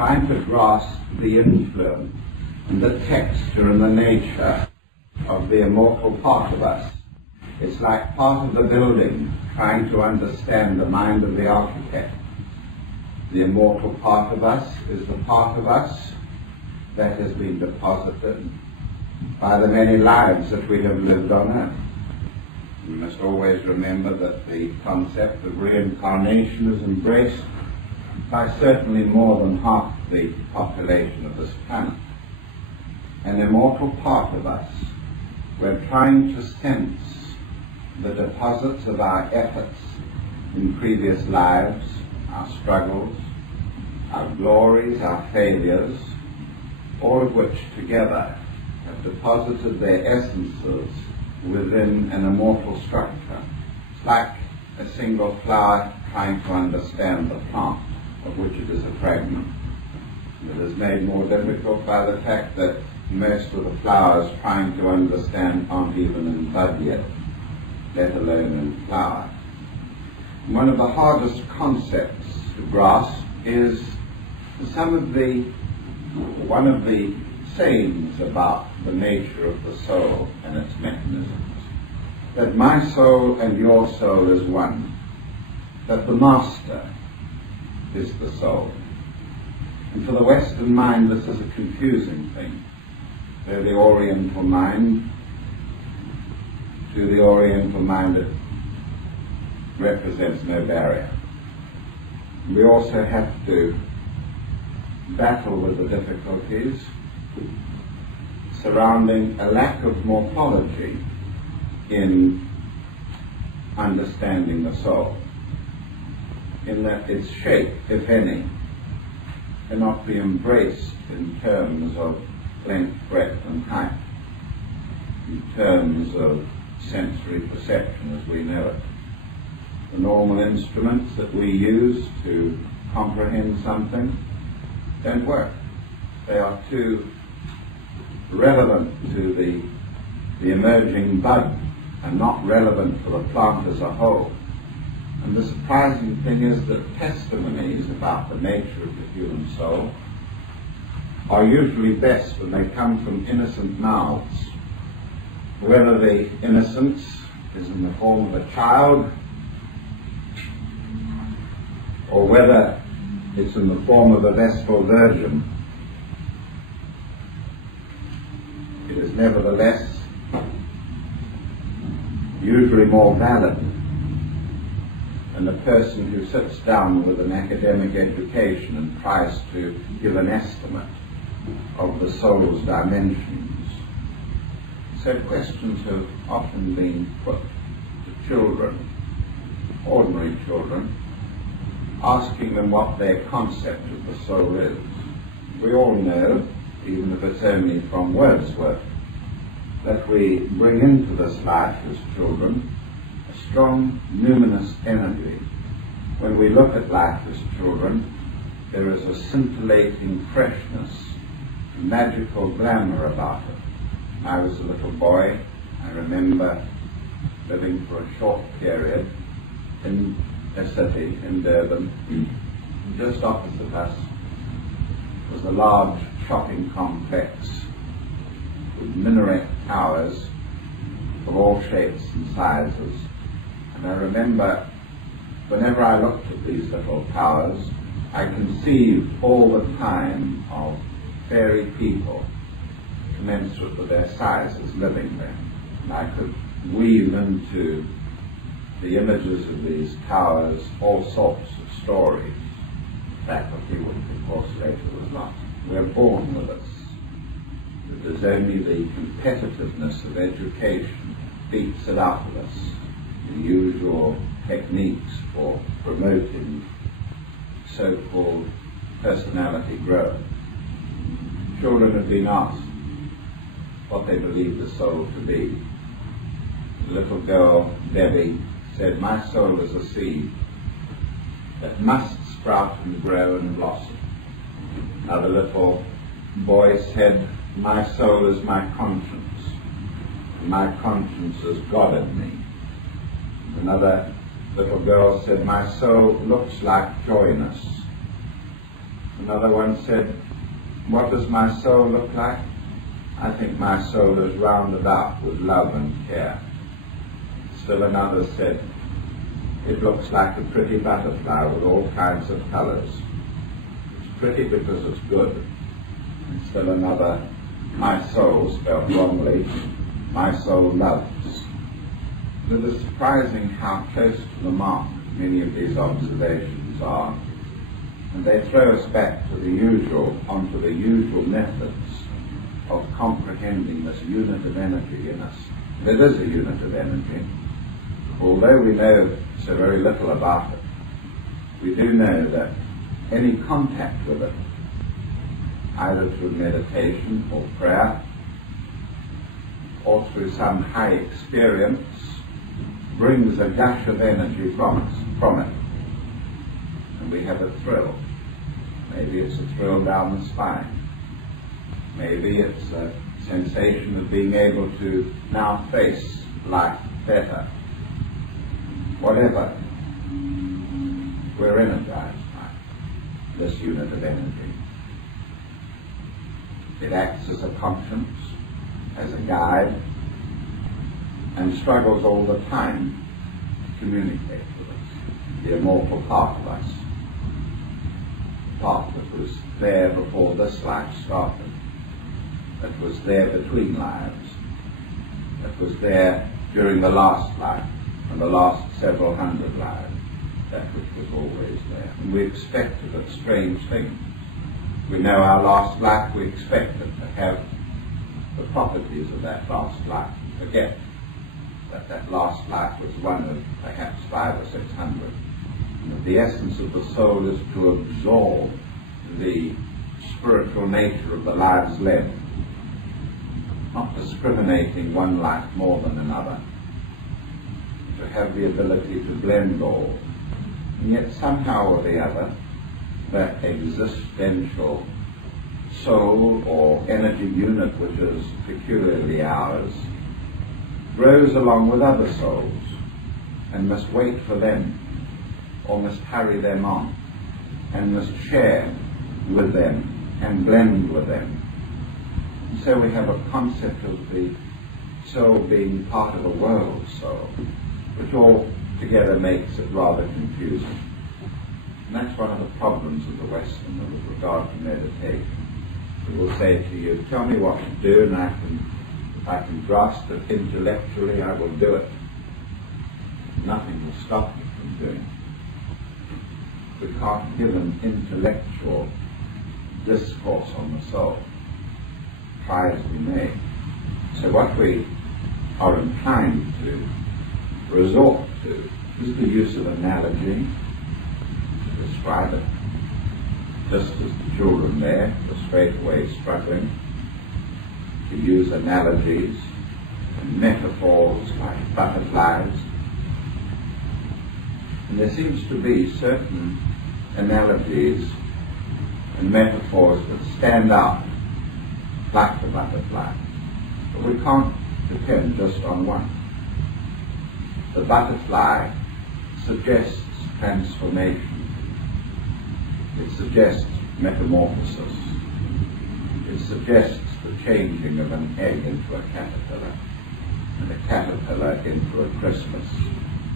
trying to grasp the influence and the texture and the nature of the immortal part of us. It's like part of the building trying to understand the mind of the architect. The immortal part of us is the part of us that has been deposited by the many lives that we have lived on earth. We must always remember that the concept of reincarnation is embraced by certainly more than half the population of this planet. An immortal part of us, we're trying to sense the deposits of our efforts in previous lives, our struggles, our glories, our failures, all of which together have deposited their essences within an immortal structure. It's like a single flower trying to understand the plant of which it is a fragment. It is made more difficult by the fact that most of the flowers trying to understand aren't even in bud yet, let alone in flower. One of the hardest concepts to grasp is one of the sayings about the nature of the soul and its mechanisms. That my soul and your soul is one. That the master is the soul. And for the Western mind, this is a confusing thing. To the Oriental mind, it represents no barrier. We also have to battle with the difficulties surrounding a lack of morphology in understanding the soul, in that its shape, if any, cannot be embraced in terms of length, breadth and height, in terms of sensory perception as we know it. The normal instruments that we use to comprehend something don't work. They are too relevant to the emerging bud and not relevant for the plant as a whole. And the surprising thing is that testimonies about the nature of the human soul are usually best when they come from innocent mouths, whether the innocence is in the form of a child or whether it's in the form of a Vestal Virgin. It is nevertheless usually more valid than a person who sits down with an academic education and tries to give an estimate of the soul's dimensions. So questions have often been put to children, ordinary children, asking them what their concept of the soul is. We all know, even if it's only from Wordsworth, that we bring into this life as children a strong, luminous energy. When we look at life as children, there is a scintillating freshness, a magical glamour about it. I was a little boy. I remember living for a short period in a city in Durban. Just opposite us was a large shopping complex with minaret towers of all shapes and sizes. And I remember whenever I looked at these little towers, I conceived all the time of fairy people commensurate with their sizes living there. And I could weave into the images of these towers all sorts of stories. Faculty, which of course later was lost. We're born with us. It is only the competitiveness of education beats it out of us. The usual techniques for promoting so-called personality growth. Children have been asked what they believe the soul to be. The little girl, Debbie, said, "My soul is a seed that must sprout and grow and blossom." Another little boy said, "My soul is my conscience, and my conscience is God in me." Another little girl said, "My soul looks like joyness, Another one said, what does my soul look like? I think my soul is rounded out with love and care. Still another said, it looks like a pretty butterfly with all kinds of colors. It's pretty because it's good. And still another, my soul, spelled wrongly, my soul loves. It is surprising how close to the mark many of these observations are. And they throw us back to onto the usual methods of comprehending this unit of energy in us. It is a unit of energy. Although we know so very little about it, we do know that any contact with it, either through meditation or prayer, or through some high experience, brings a gush of energy from it. And we have a thrill. Maybe it's a thrill down the spine. Maybe it's a sensation of being able to now face life better. Whatever, we're energized by this unit of energy. It acts as a conscience, as a guide, and struggles all the time to communicate with us, the immortal part of us, the part that was there before this life started, that was there between lives, that was there during the last life and the last several hundred lives, that which was always there. And we expected of strange things. We know our last life, we expected to have the properties of that last life. Forget that last life was one of perhaps 500 or 600. The essence of the soul is to absorb the spiritual nature of the lives led, not discriminating one life more than another, to have the ability to blend all. And yet somehow or the other, that existential soul or energy unit which is peculiarly ours grows along with other souls and must wait for them, or must hurry them on, and must share with them and blend with them. And so we have a concept of the soul being part of a world soul, which all together makes it rather confusing. And that's one of the problems of the Westerner with regard to meditation. He will say to you, tell me what to do, and if I can grasp it intellectually, I will do it. Nothing will stop me from doing it. We can't give an intellectual discourse on the soul, try as we may. So what we are inclined to resort to is the use of analogy to describe it. Just as the children there were straight away struggling to use analogies and metaphors like butterflies. And there seems to be certain analogies and metaphors that stand out like the butterfly. But we can't depend just on one. The butterfly suggests transformation. It suggests metamorphosis. It suggests the changing of an egg into a caterpillar, and a caterpillar into a chrysalis,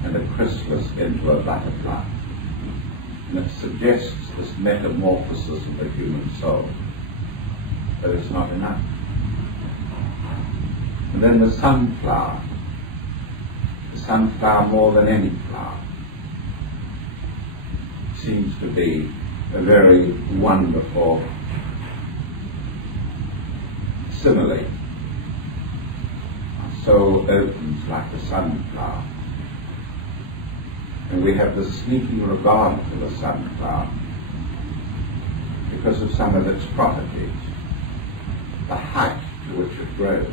and a chrysalis into a butterfly. And it suggests this metamorphosis of the human soul. But it's not enough. And then the sunflower more than any flower, seems to be a very wonderful simile. Our soul opens like a sunflower, and we have this sneaking regard for the sunflower because of some of its properties. The height to which it grows.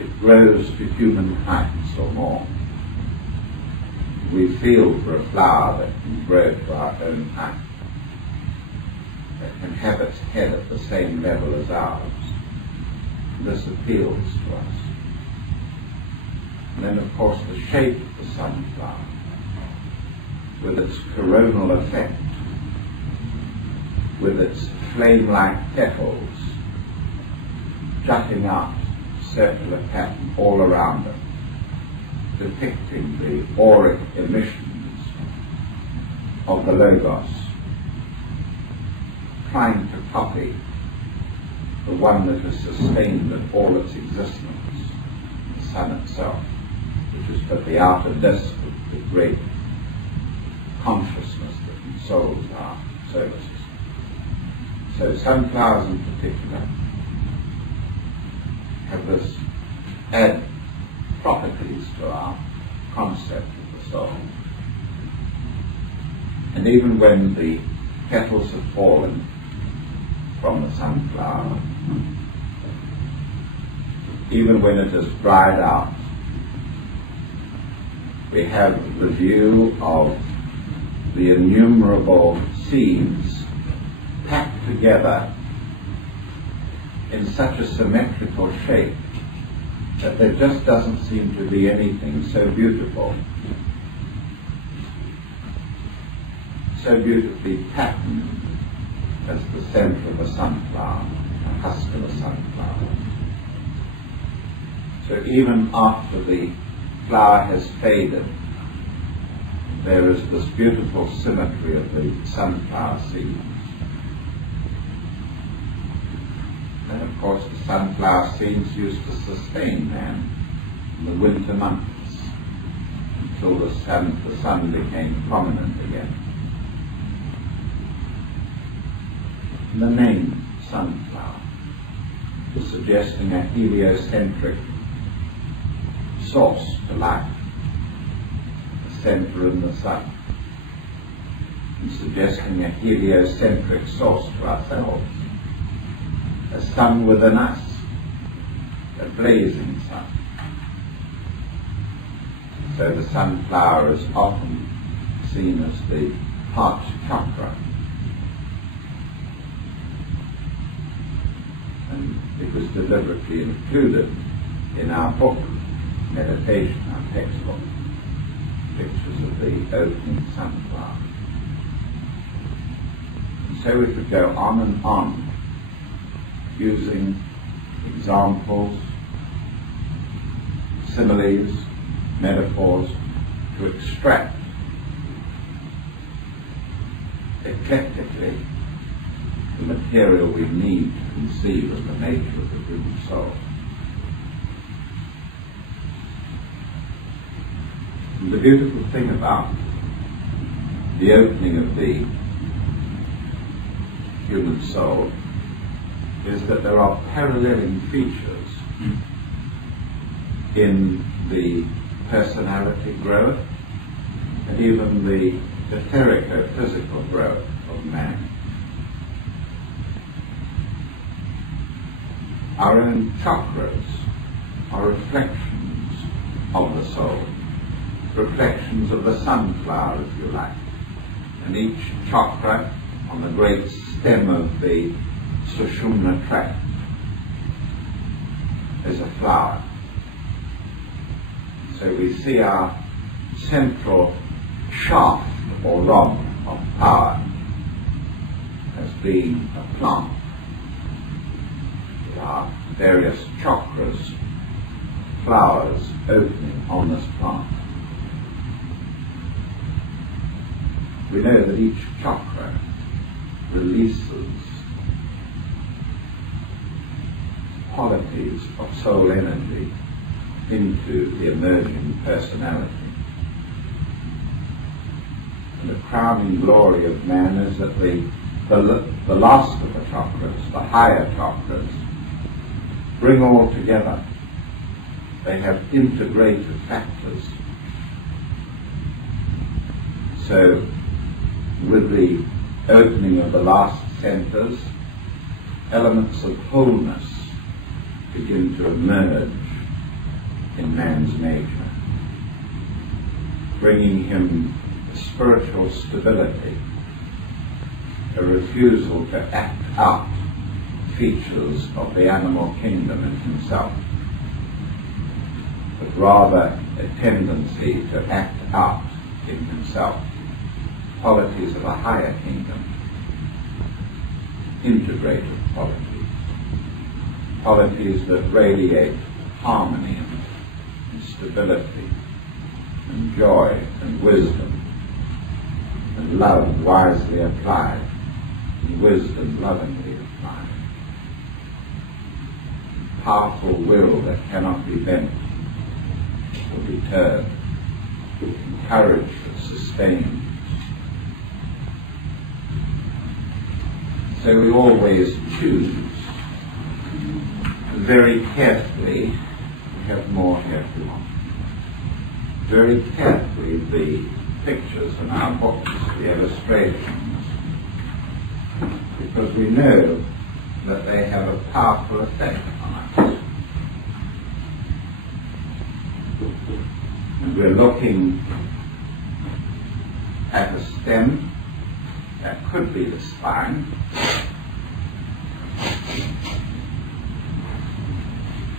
It grows to human heights or more. We feel for a flower that can grow to our own height, that can have its head at the same level as ours. This appeals to us. And then, of course, the shape of the sunflower, with its coronal effect, with its flame-like petals jutting out circular pattern all around it, depicting the auric emissions of the Logos, trying to copy the one that has sustained it all its existence, the sun itself, which is but the outer disk of the great consciousness that ensouls our solar system. So sunflowers in particular have this add properties to our concept of the soul. And even when the petals have fallen from the sunflower, even when it has dried out, we have the view of the innumerable seeds packed together in such a symmetrical shape that there just doesn't seem to be anything so beautiful, so beautifully patterned as the center of a sunflower, a husk of a sunflower. So even after the flower has faded, there is this beautiful symmetry of the sunflower seeds. And of course the sunflower seeds used to sustain man in the winter months until the sun became prominent again. And the name sunflower is suggesting a heliocentric source to life, a center in the sun, and suggesting a heliocentric source to ourselves, a sun within us, a blazing sun. So the sunflower is often seen as the heart chakra, and it was deliberately included in our book, Meditation, our textbook, pictures of the opening sunflower. And so we could go on and on, using examples, similes, metaphors, to extract eclectically the material we need to conceive of the nature of the human soul. And the beautiful thing about the opening of the human soul is that there are paralleling features in the personality growth and even the etherico-physical growth of man. Our own chakras are reflections of the soul, reflections of the sunflower, if you like, and each chakra on the great stem of the Sushumna tract is a flower. So we see our central shaft or rod of power as being a plant. There are various chakras, flowers opening on this plant. We know that each chakra releases qualities of soul energy into the emerging personality. And the crowning glory of man is that the last of the chakras, the higher chakras, bring all together. They have integrated factors. So, with the opening of the last centers, elements of wholeness begin to emerge in man's nature, bringing him spiritual stability, a refusal to act out features of the animal kingdom in himself, but rather a tendency to act out in himself qualities of a higher kingdom. integrated qualities, qualities that radiate harmony and stability and joy and wisdom and love wisely applied and wisdom lovingly applied. Powerful will that cannot be bent or deterred, courage that sustains. So we always choose very carefully. We have more here if you want. Very carefully the pictures in our books, the illustrations, because we know that they have a powerful effect on us. And we're looking at a stem that could be the spine.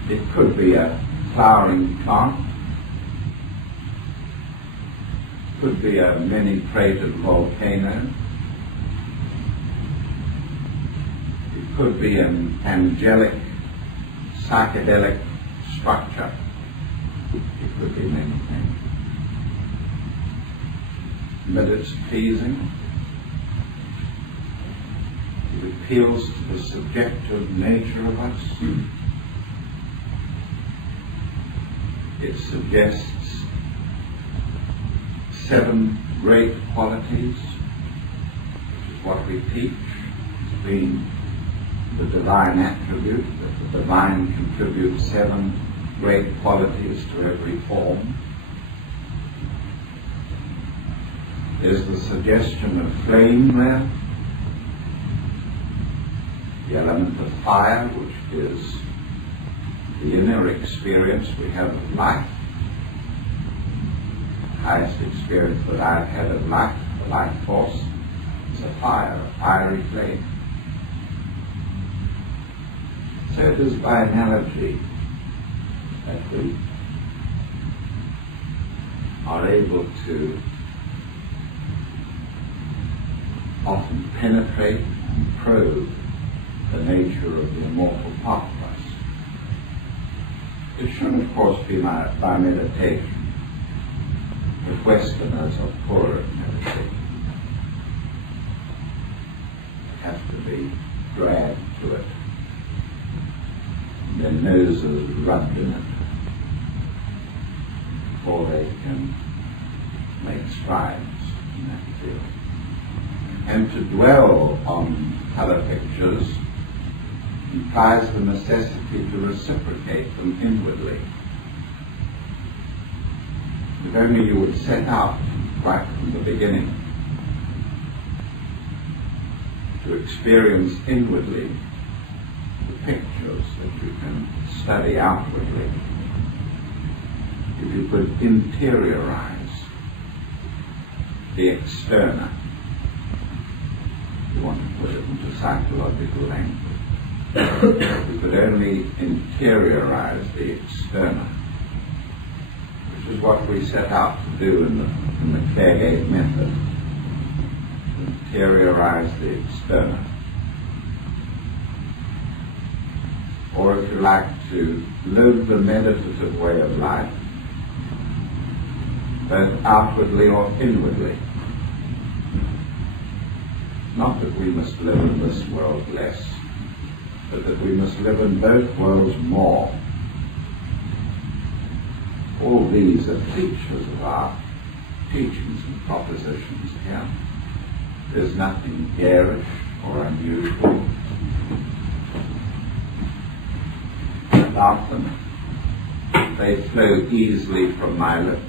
It could be a flowering plant. Could be a many-cratered volcano. It could be an angelic, psychedelic structure. It could be many things. But it's pleasing. It appeals to the subjective nature of us. It suggests 7 great qualities, which is what we teach, as being the divine attribute, that the divine contributes 7 great qualities to every form. There's the suggestion of flame there, the element of fire, which is the inner experience we have of life, the highest experience that I've had of life, the life force, is a fire, a fiery flame. So it is by analogy that we are able to often penetrate and probe the nature of the immortal part of us. It should, of course, be by meditation, but Westerners are poor at meditation. They have to be dragged to it, and their noses rubbed in it, before they can make strides in that field. And to dwell on color pictures implies the necessity to reciprocate them inwardly. If only you would set out right from the beginning to experience inwardly the pictures that you can study outwardly. If you could interiorize the externa, if you want to put it into psychological language. We could only interiorize the externa, which is what we set out to do in the Claregate method. Interiorize the externa. Or if you like to live the meditative way of life, both outwardly or inwardly. Not that we must live in this world less, but that we must live in both worlds more. All these are features of our teachings and propositions here. There's nothing garish or unusual about them. They flow easily from my lips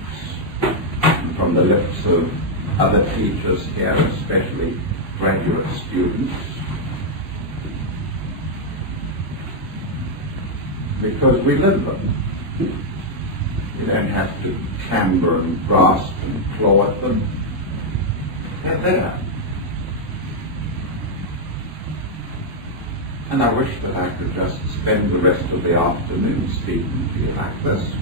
and from the lips of other teachers here, especially graduate students. Because we live them. You don't have to clamber and grasp and claw at them. They're there. And I wish that I could just spend the rest of the afternoon speaking to you like this.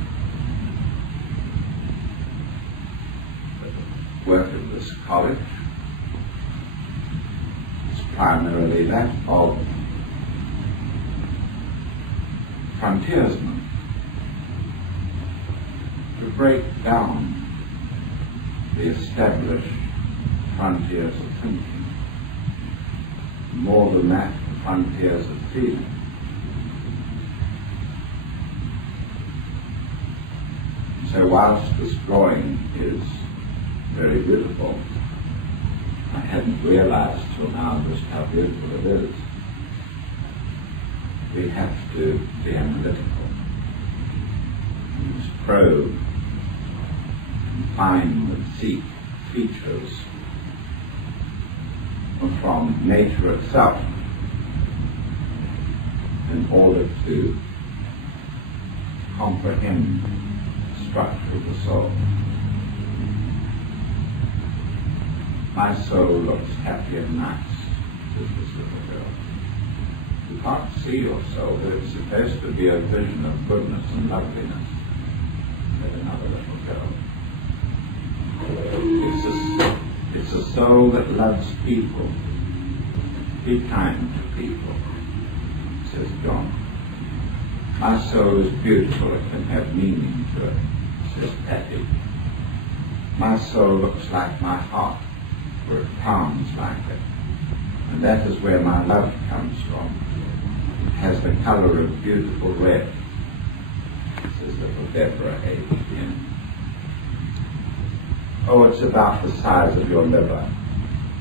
But the work of this college, this primarily that of frontiersmen, to break down the established frontiers of thinking, more than that, the frontiers of feeling. So whilst this drawing is very beautiful, I hadn't realized till now just how beautiful it is. We have to be analytical. We must probe and find and seek features from nature itself in order to comprehend the structure of the soul. My soul looks happy and nice, says this little girl. You can't see your soul, but it's supposed to be a vision of goodness and loveliness, said another little girl. It's a soul that loves people. Be kind to people, says John. My soul is beautiful, it can have meaning to it, says Patty. My soul looks like my heart, where it pounds like it. And that is where my love comes from. It has the colour of beautiful red, says little Deborah, aged 10. Oh, it's about the size of your liver.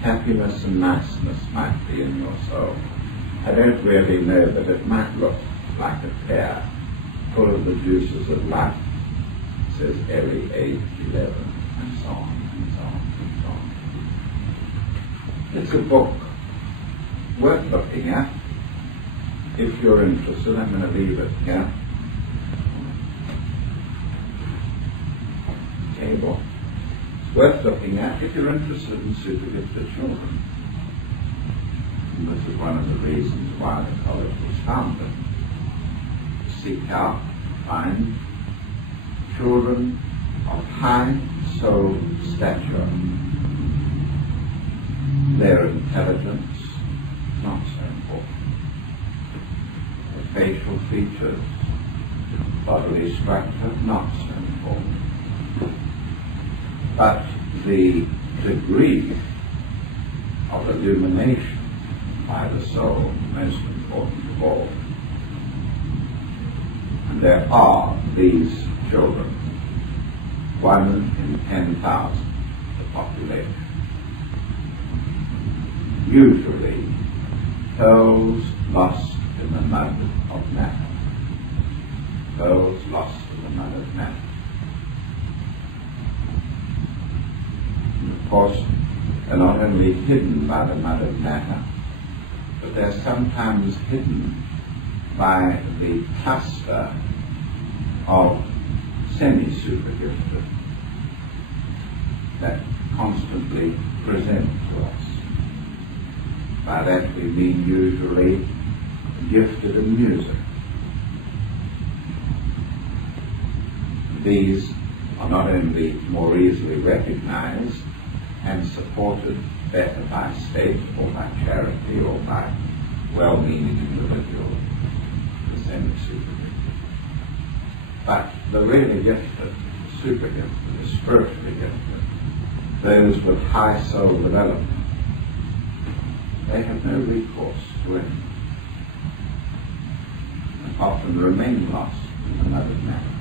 Happiness and niceness might be in your soul. I don't really know, but it might look like a pear, full of the juices of life, says Ellie, aged 11, and so on, and so on, and so on. It's a book worth looking at. If you're interested, I'm going to leave it here. Table. It's worth looking at if you're interested in super-gifted children. And this is one of the reasons why the college was founded. To seek out, find children of high soul stature. Their intelligence is not so important. The facial features, bodily structure, not so important. But the degree of illumination by the soul, most important of all. And there are these children, 1 in 10,000, the population. Usually, pearls lost in the mud of matter. Pearls lost in the mud of matter. And of course, they're not only hidden by the mud of matter, but they're sometimes hidden by the cluster of semi-super-gifted that constantly present to us. By that we mean usually gifted in music. These are not only more easily recognized and supported better by state or by charity or by well-meaning individuals, the semi-super-gifted. But the really gifted, the super-gifted, the spiritually gifted, those with high soul development, they have no recourse to anything, and often remain lost in the mud of matter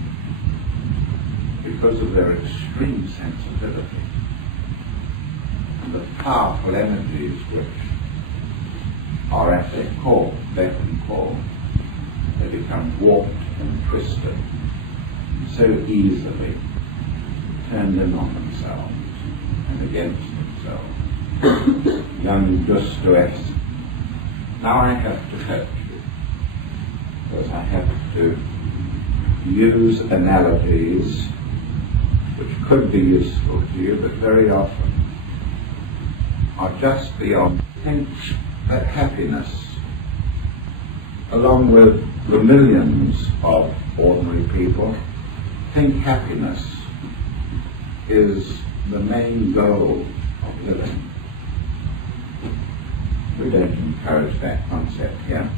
because of their extreme sensitivity and the powerful energies which are at their core, beck and call. They become warped and twisted and so easily turned in on themselves and against themselves. Young Dostoevsky. Now I have to hurt you, because I have to use analogies which could be useful to you, but very often are just beyond. Think that happiness, along with the millions of ordinary people, think happiness is the main goal of living. We don't encourage that concept here.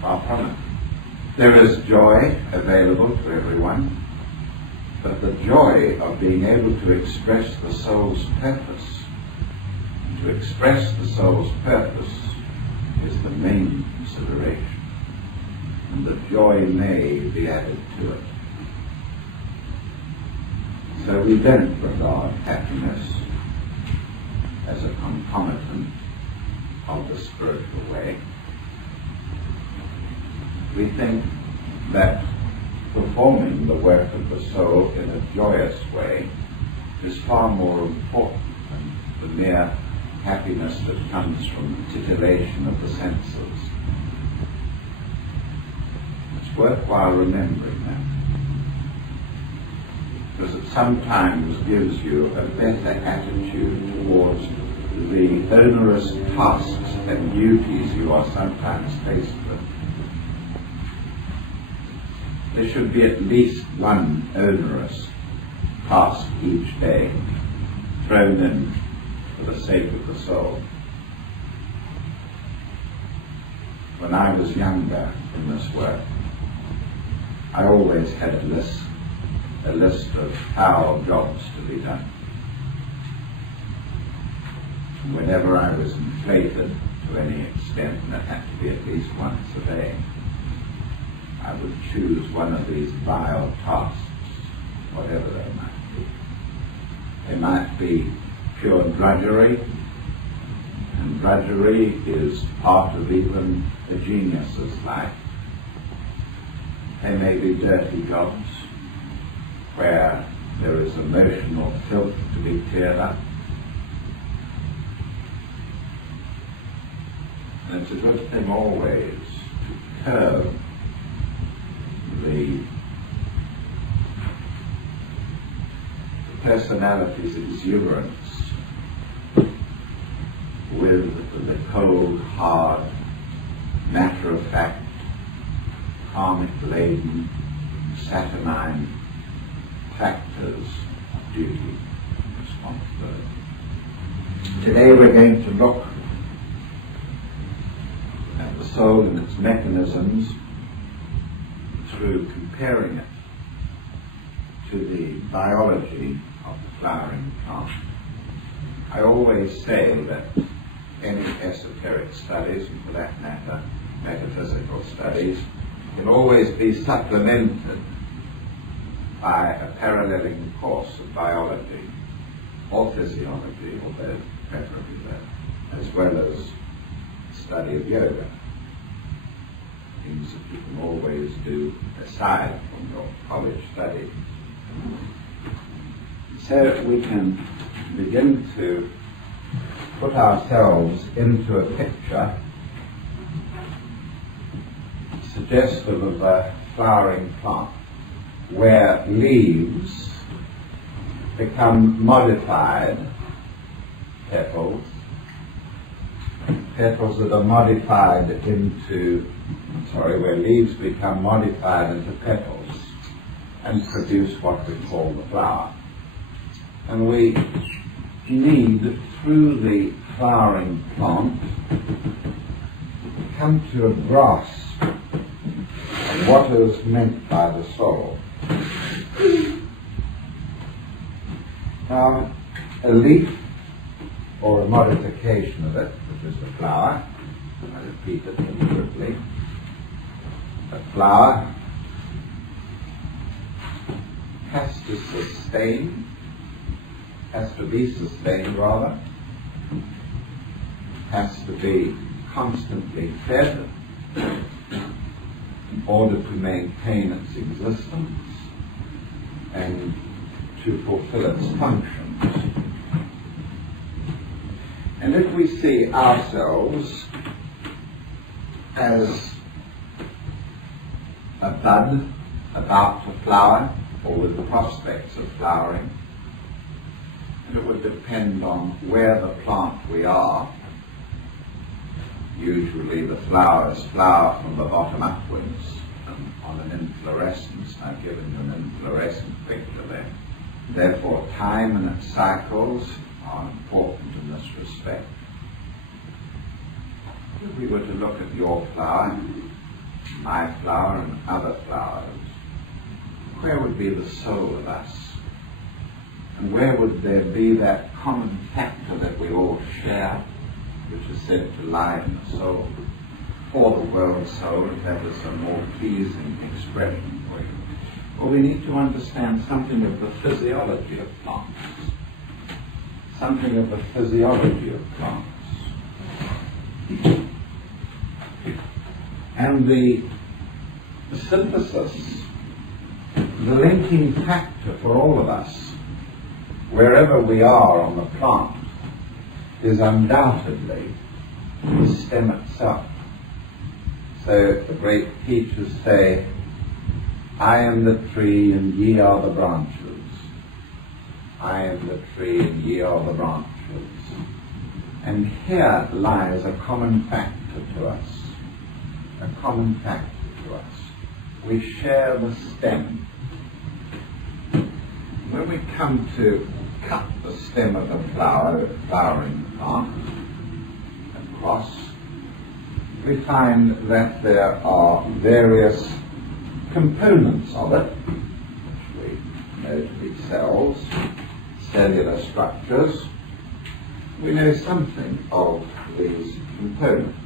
Far from it. There is joy available to everyone, but the joy of being able to express the soul's purpose, to express the soul's purpose, is the main consideration. And the joy may be added to it. So we don't regard happiness as a concomitant of the spiritual way. We think that performing the work of the soul in a joyous way is far more important than the mere happiness that comes from titillation of the senses. It's worthwhile remembering that, because it sometimes gives you a better attitude towards the onerous tasks and duties you are sometimes faced with. There should be at least one onerous task each day thrown in for the sake of the soul. When I was younger in this work, I always had a list of foul jobs to be done. And whenever I was inflated to any extent, and it had to be at least once a day, I would choose one of these vile tasks, whatever they might be. They might be pure drudgery, and drudgery is part of even a genius's life. They may be dirty jobs where there is emotional filth to be cleared up. And it's a good thing always to curb the personality's exuberance with the cold, hard, matter-of-fact, karmic-laden, saturnine factors of duty and responsibility. Today we're going to look at the soul and its mechanisms through comparing it to the biology of the flowering plant. I always say that any esoteric studies, and for that matter, metaphysical studies, can always be supplemented by a paralleling course of biology or physiology, although preferably that, as well as study of yoga. Things that you can always do aside from your college study. So we can begin to put ourselves into a picture suggestive of a flowering plant where leaves become modified petals, petals that are modified into, where leaves become modified into petals and produce what we call the flower. And we need, through the flowering plant, come to a grasp of what is meant by the soul. Now, a leaf, or a modification of it, which is the flower, I repeat it deliberately, a flower has to be sustained rather, has to be constantly fed in order to maintain its existence and to fulfill its functions. And if we see ourselves as a bud about to flower, or with the prospects of flowering, and it would depend on where the plant we are. Usually the flowers flower from the bottom upwards and on an inflorescence. I've given you an inflorescent picture there. Therefore time and its cycles are important in this respect. if we were to look at your flower, my flower, and other flowers, where would be the soul of us? And where would there be that common factor that we all share, which is said to lie in the soul? For the world soul, if that was a more pleasing expression for you. Well, we need to understand something of the physiology of plants. Something of the physiology of plants. And the synthesis, the linking factor for all of us, wherever we are on the plant, is undoubtedly the stem itself. So the great teachers say, I am the tree and ye are the branches. I am the tree and ye are the branches. And here lies a common factor to us. A common factor to us. We share the stem. When we come to cut the stem of a flowering plant across, we find that there are various components of it, which we know to be cells, cellular structures. We know something of these components.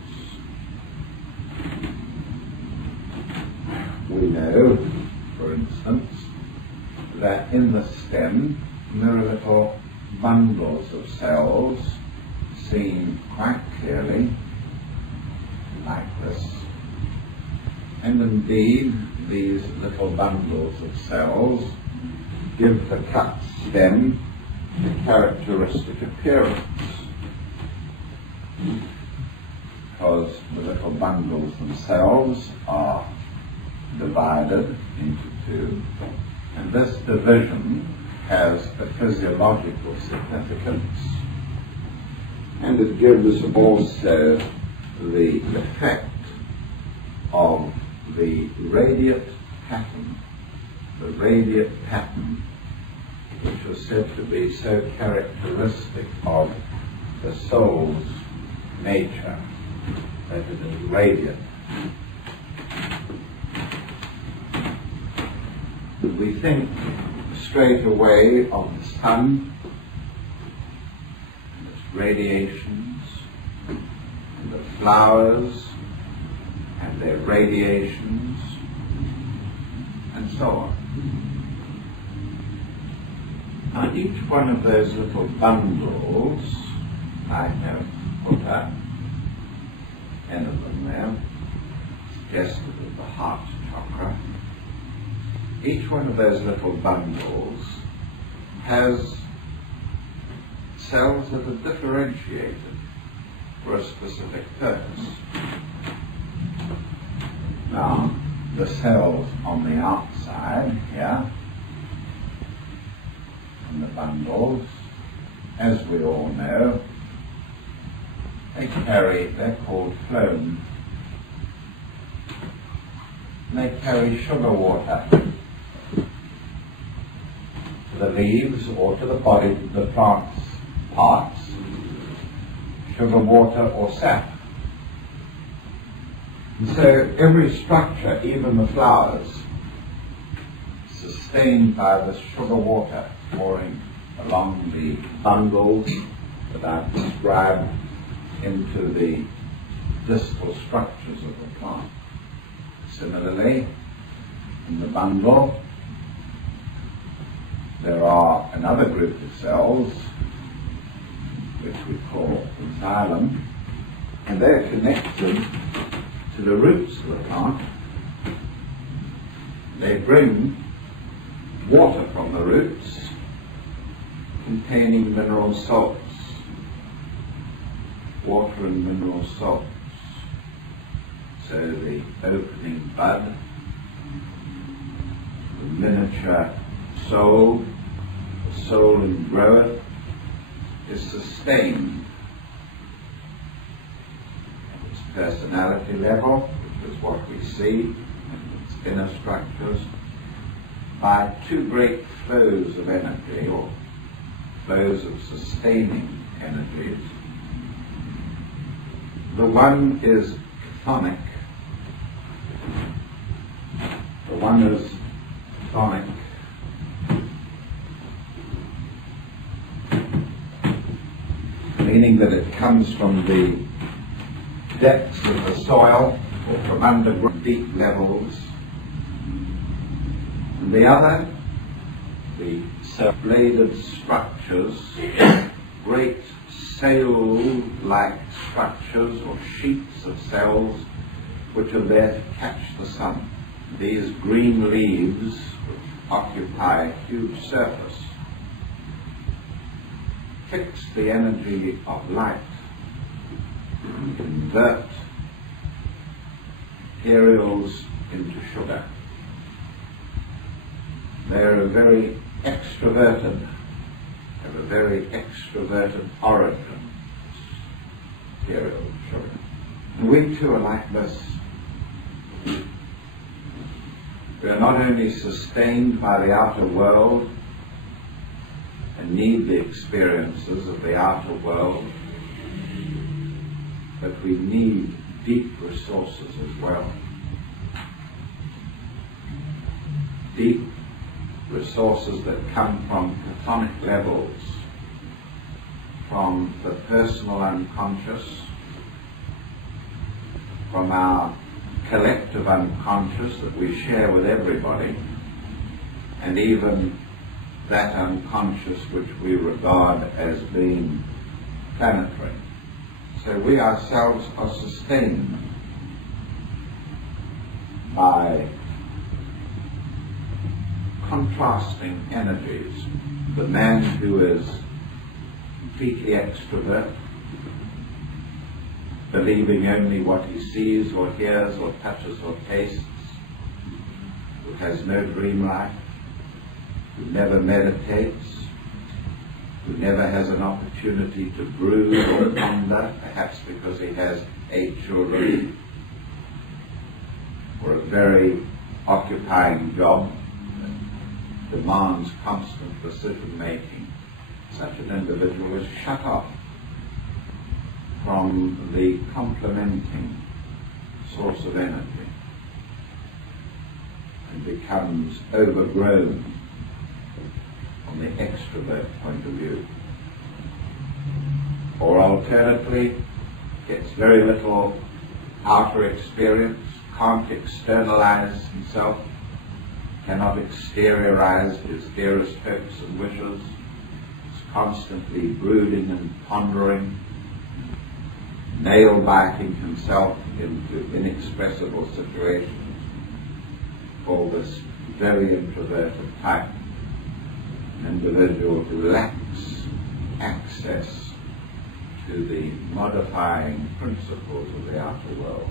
We know, for instance, that in the stem there are little bundles of cells seen quite clearly, like this. And indeed, these little bundles of cells give the cut stem a characteristic appearance, because the little bundles themselves are divided into two, and this division has a physiological significance, and it gives also the effect of the radiate pattern, which was said to be so characteristic of the soul's nature, that it is radiant. We think straight away of the sun and its radiations, and the flowers and their radiations, and so on. Now, each one of those little bundles, I have put up 10 of them there, suggested of the heart chakra. Each one of those little bundles has cells that are differentiated for a specific purpose. Now, the cells on the outside here, in the bundles, as we all know, they're called phloem. They carry sugar water to the leaves or to the body, the plant's parts, sugar water or sap. And so every structure, even the flowers, sustained by the sugar water pouring along the bundles that I've described into the distal structures of the plant. Similarly, in the bundle, there are another group of cells, which we call the xylem, and they're connected to the roots of the plant. They bring water from the roots containing mineral salts, water and mineral salts. So the opening bud, the miniature soul, the soul in growth, is sustained at its personality level, which is what we see in its inner structures, by two great flows of energy, or flows of sustaining energies. The one is chthonic. The one is chthonic. Meaning that it comes from the depths of the soil or from underground deep levels. And the other, the bladed structures, great sail-like structures or sheets of cells which are there to catch the sun. These green leaves occupy a huge surface, fix the energy of light, and convert materials into sugar. They're very extroverted, have a very extroverted origin, material sugar. And we too are like this. We are not only sustained by the outer world and need the experiences of the outer world, but we need deep resources as well. Deep resources that come from chthonic levels, from the personal unconscious, from our collective unconscious that we share with everybody, and even that unconscious which we regard as being planetary. So we ourselves are sustained by contrasting energies. The man who is completely extrovert, believing only what he sees or hears or touches or tastes, who has no dream life, who never meditates, who never has an opportunity to brood or ponder, perhaps because he has 8 children or a very occupying job that demands constant decision making. Such an individual is shut off from the complementing source of energy and becomes overgrown from the extrovert point of view. Or alternatively, gets very little outer experience, can't externalize himself, cannot exteriorize his dearest hopes and wishes, is constantly brooding and pondering, nail-biting himself into inexpressible situations. All this very introverted type, an individual who lacks access to the modifying principles of the outer world.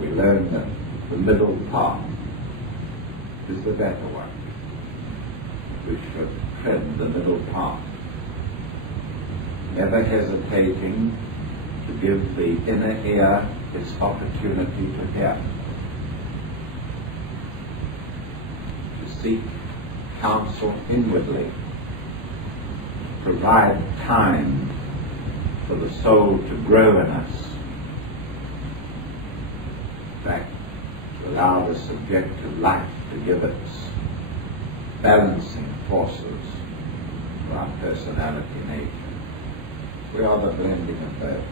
We learn that the middle path is the better one. We should tread the middle path, never hesitating to give the inner ear its opportunity to hear, to seek counsel inwardly, provide time for the soul to grow in us, in fact, to allow the subjective life to give its balancing forces to our personality nature. We are the blending of both.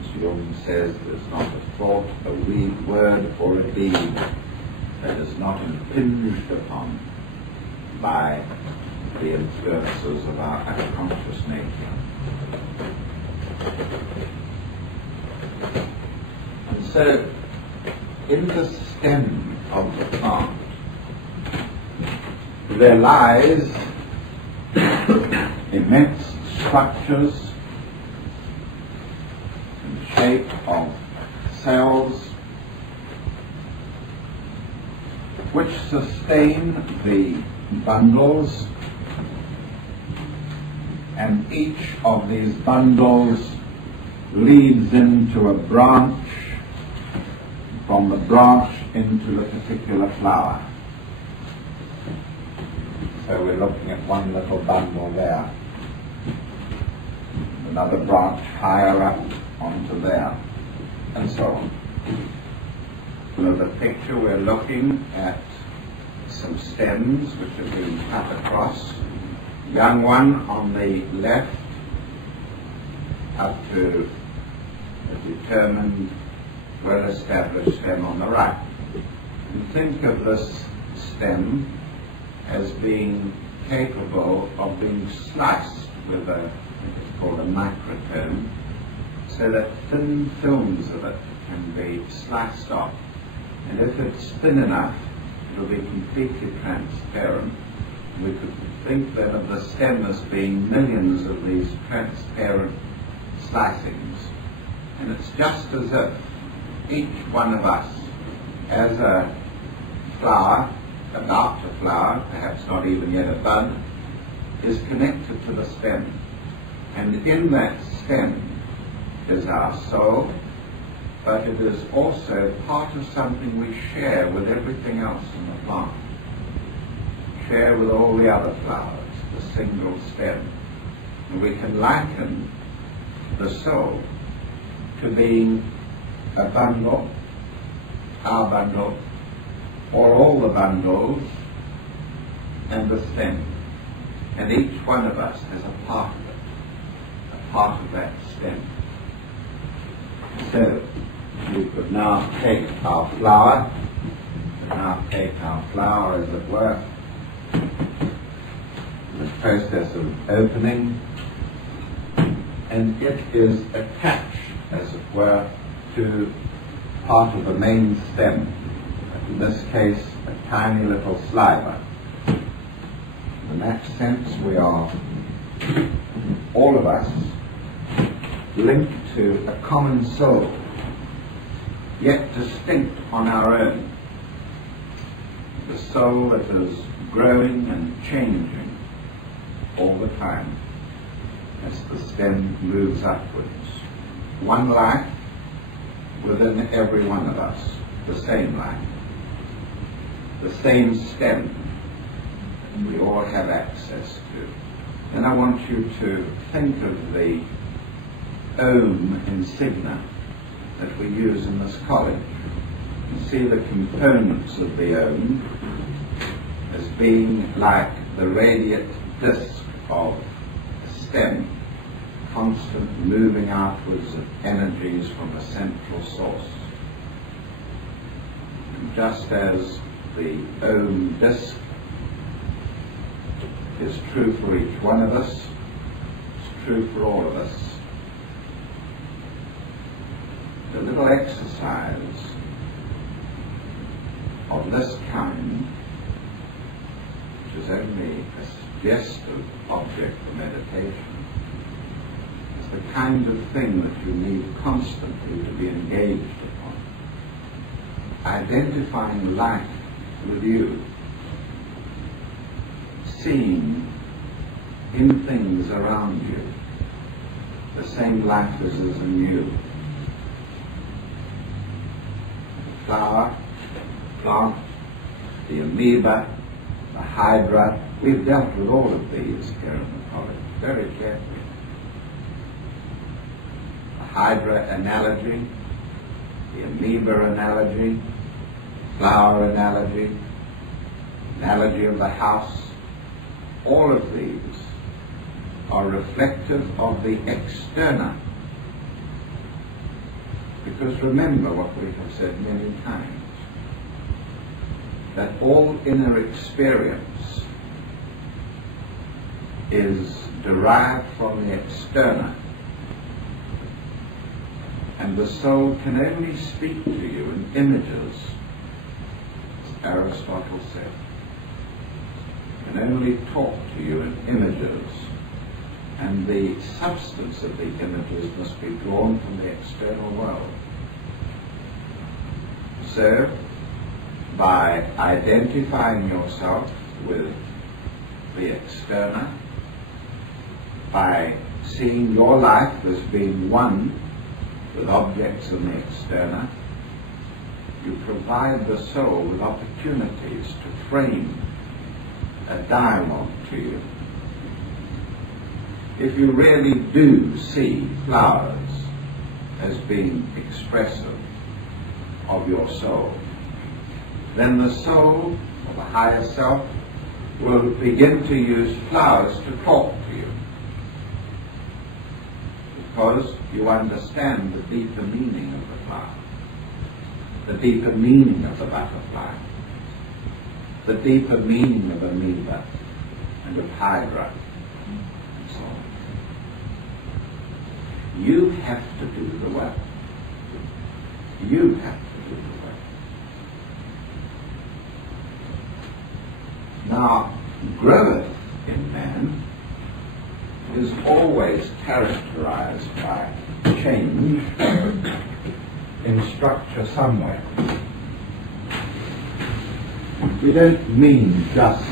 As Jung says, there's not a thought, a word, or a deed that is not impinged upon by the influences of our unconscious nature. And so, in the stem of the plant, there lies immense structures in the shape of cells which sustain the bundles, and each of these bundles leads into a branch, from the branch into the particular flower. So we're looking at one little bundle there. another branch higher up onto there, and so on. So the picture, we're looking at some stems which have been cut across. Young one on the left up to a determined, well-established stem on the right. And think of this stem as being capable of being sliced with a, it's called a microtome, so that thin films of it can be sliced off. And if it's thin enough, it will be completely transparent. We could think then of the stem as being millions of these transparent slicings. And it's just as if each one of us, as a flower, about to flower, perhaps not even yet a bud, is connected to the stem. And in that stem is our soul, but it is also part of something we share with everything else in the plant. Share with all the other flowers, the single stem. And we can liken the soul to being a bundle, our bundle, or all the bundles, and the stem. And each one of us has a part of it, a part of that stem. So, we could now take our flower, as it were, the process of opening, and it is attached, as it were, to part of the main stem. In this case, a tiny little sliver. In that sense, we are, all of us, linked to a common soul, yet distinct on our own. The soul that is growing and changing all the time as the stem moves upwards. One life within every one of us, the same life, the same stem that we all have access to. And I want you to think of the Om insignia that we use in this college. You see the components of the Om as being like the radiant disk of a stem, constant moving outwards of energies from a central source. And just as the Om disk is true for each one of us, it's true for all of us. A little exercise of this kind, which is only a suggestive object for meditation, is the kind of thing that you need constantly to be engaged upon. Identifying life with you, seeing in things around you the same life as is in you. The flower, the plant, the amoeba, the hydra. We've dealt with all of these here in the college very carefully. The hydra analogy, the amoeba analogy, flower analogy, analogy of the house, all of these are reflective of the externa. Because remember what we have said many times, that all inner experience is derived from the externa, and the soul can only speak to you in images, as Aristotle said. It can only talk to you in images, and the substance of the images must be drawn from the external world. So, by identifying yourself with the externa, by seeing your life as being one with objects in the externa, you provide the soul with opportunities to frame a dialogue to you. if you really do see flowers as being expressive of your soul, then the soul, or the higher self, will begin to use flowers to talk to you, because you understand the deeper meaning of the flower, the deeper meaning of the butterfly, the deeper meaning of amoeba and of hydra, and so on. You have to do the work. You have to do the work. Now, growth in man is always characterized by change in structure somewhere. We don't mean just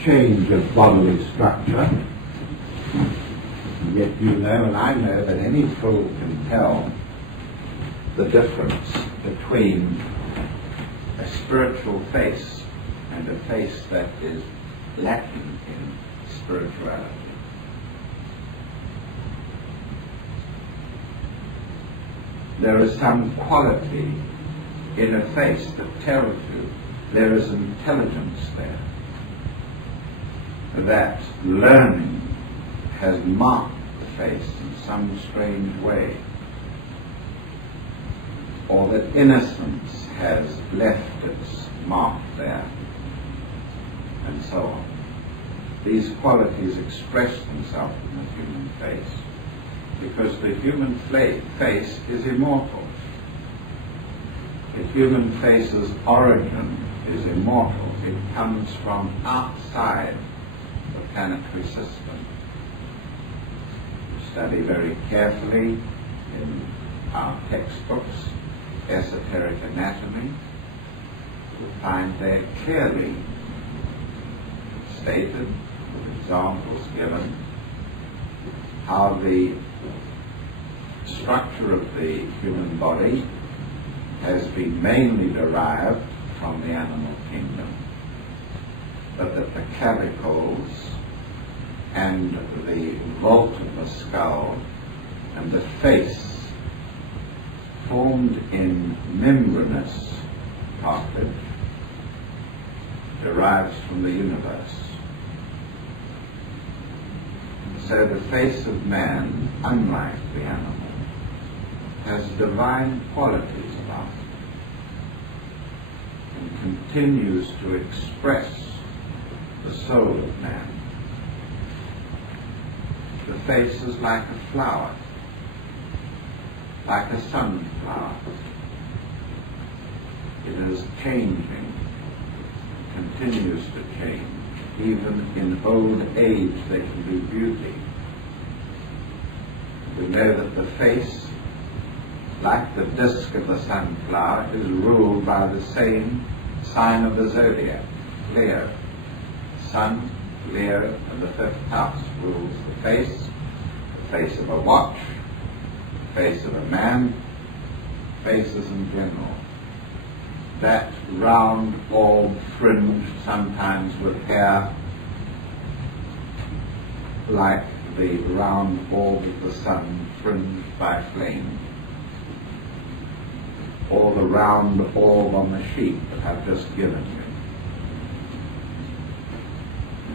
change of bodily structure. Yet you know, and I know, that any fool can tell the difference between a spiritual face and a face that is lacking in spirituality. There is some quality in a face that tells you there is intelligence there, that learning has marked the face in some strange way, or that innocence has left its mark there, and so on. These qualities express themselves in the human face, because the human face is immortal. The human face's origin is immortal. It comes from outside the planetary system. Study very carefully in our textbooks, esoteric anatomy, you find there clearly stated, with examples given, how the structure of the human body has been mainly derived from the animal kingdom, but that the clavicles and the vault of the skull and the face formed in membranous cartilage derives from the universe. So the face of man, unlike the animal, has divine qualities about it and continues to express the soul of man. The face is like a flower, like a sunflower. It is changing, continues to change. Even in old age there can be beauty. We know that the face, like the disk of the sunflower, is ruled by the same sign of the zodiac, Leo. Sun, Leo, and the fifth house rules the face of a watch, the face of a man, faces in general. That round orb fringed sometimes with hair, like the round orb of the sun fringed by flame, or the round orb on the sheet that I've just given you.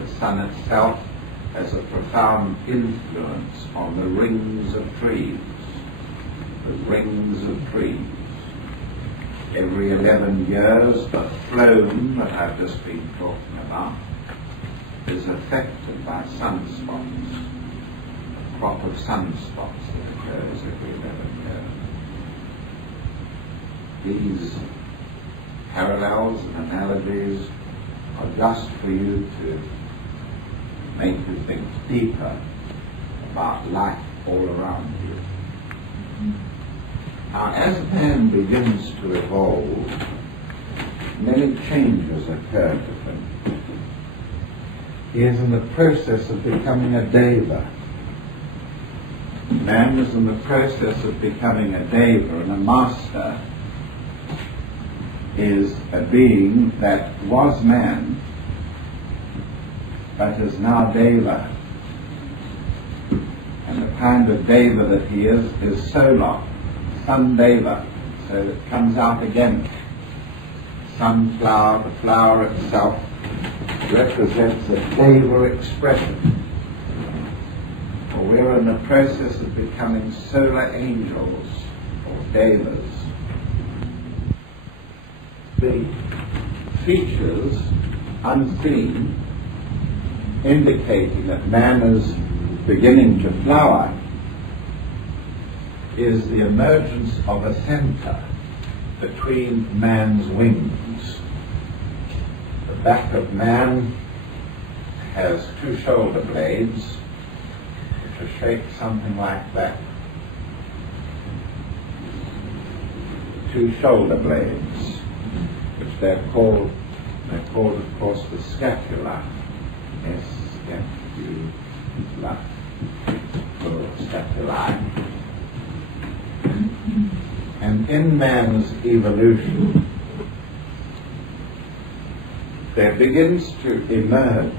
The sun itself has a profound influence on the rings of trees. The rings of trees. Every 11 years, the phloem that I've just been talking about is affected by sunspots, a crop of sunspots that occurs every 11 years. These parallels and analogies are just for you to make you think deeper about life all around you. Now, as man begins to evolve, many changes occur to him. He is in the process of becoming a deva. Man is in the process of becoming a deva, and a master is a being that was man, but is now deva. kind of deva that he is solar, sun deva, so it comes out again. Sunflower, the flower itself, represents a deva expression. We're in the process of becoming solar angels, or devas. The features, unseen, indicating that man is beginning to flower, is the emergence of a center between man's wings. The back of man has two shoulder blades, which are shaped something like that. Two shoulder blades, which they're called of course the scapula. Scapula. Scapulae. And in man's evolution, there begins to emerge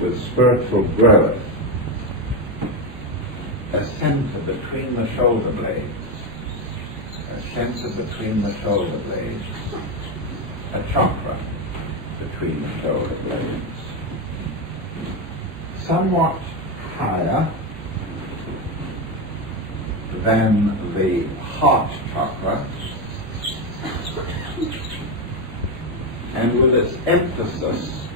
with spiritual growth a center between the shoulder blades, a center between the shoulder blades, a chakra between the shoulder blades, somewhat higher than the heart chakra, and with its emphasis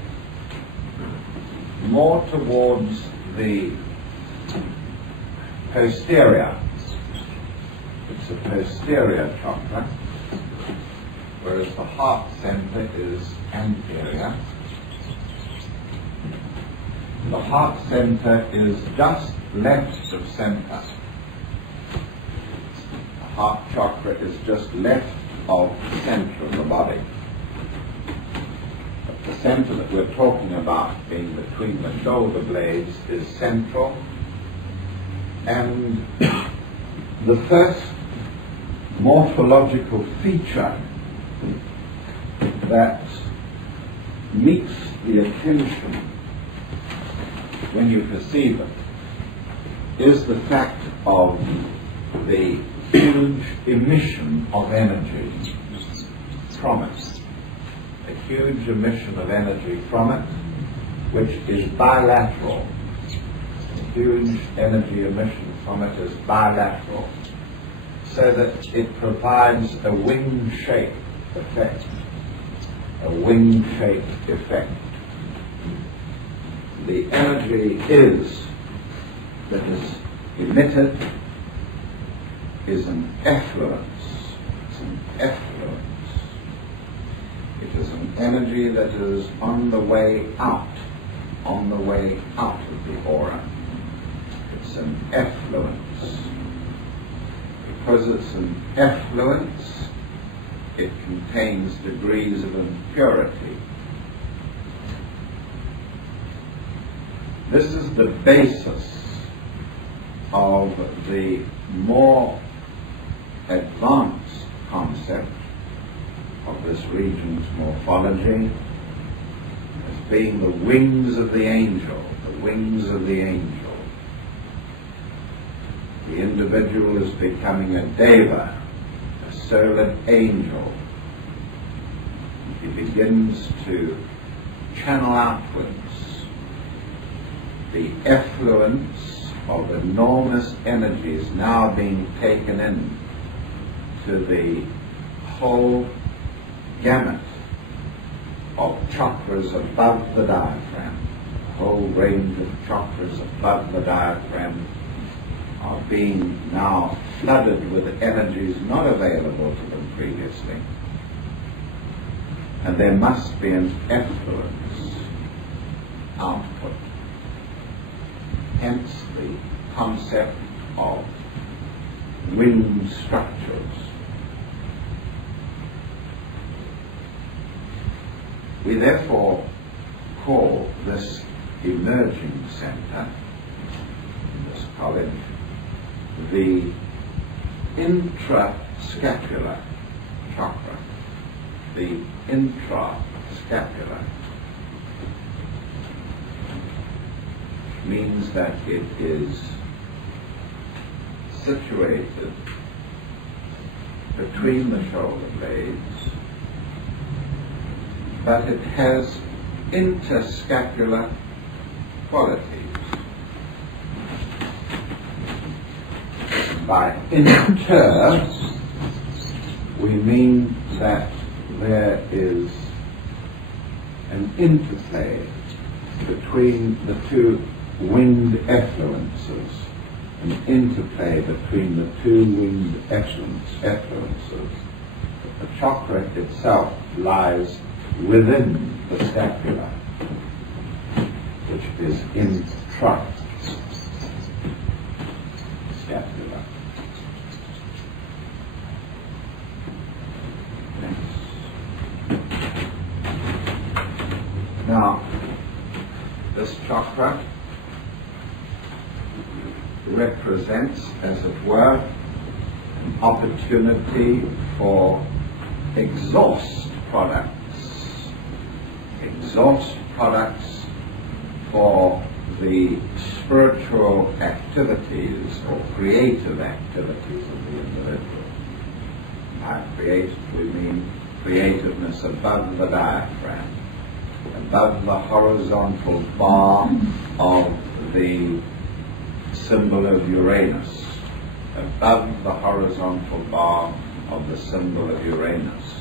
more towards the posterior. It's a posterior chakra, whereas the heart center is anterior. The heart center is just left of center. The heart chakra is just left of the center of the body. But the center that we're talking about, being between the shoulder blades, is central. And the first morphological feature that meets the attention when you perceive it is the fact of the huge emission of energy from it. A huge emission of energy from it, which is bilateral. A huge energy emission from it is bilateral, so that it provides a wing-shaped effect. A wing-shaped effect. The energy that is emitted is an effluence. It's an effluence. It is an energy that is on the way out of the aura. It's an effluence. Because it's an effluence, it contains degrees of impurity. This is the basis of the more advanced concept of this region's morphology as being the wings of the angel, the wings of the angel. The individual is becoming a deva, a solar angel. He begins to channel outwards the effluence of enormous energies now being taken in to the whole gamut of chakras above the diaphragm. The whole range of chakras above the diaphragm are being now flooded with energies not available to them previously. And there must be an effluence output. Hence the concept of wing structures. We therefore call this emerging center, this college, the intrascapular chakra. The intrascapular means that it is situated between the shoulder blades, but it has interscapular qualities. By inter, we mean that there is an interplay between the two winged effluences, an interplay between the two winged effluences. The chakra itself lies within the scapula, which is intra-scapula. Now, this chakra represents, as it were, an opportunity for exhaust products for the spiritual activities or creative activities of the individual. By creative, we mean creativeness above the diaphragm, above the horizontal bar of the symbol of Uranus, above the horizontal bar of the symbol of Uranus,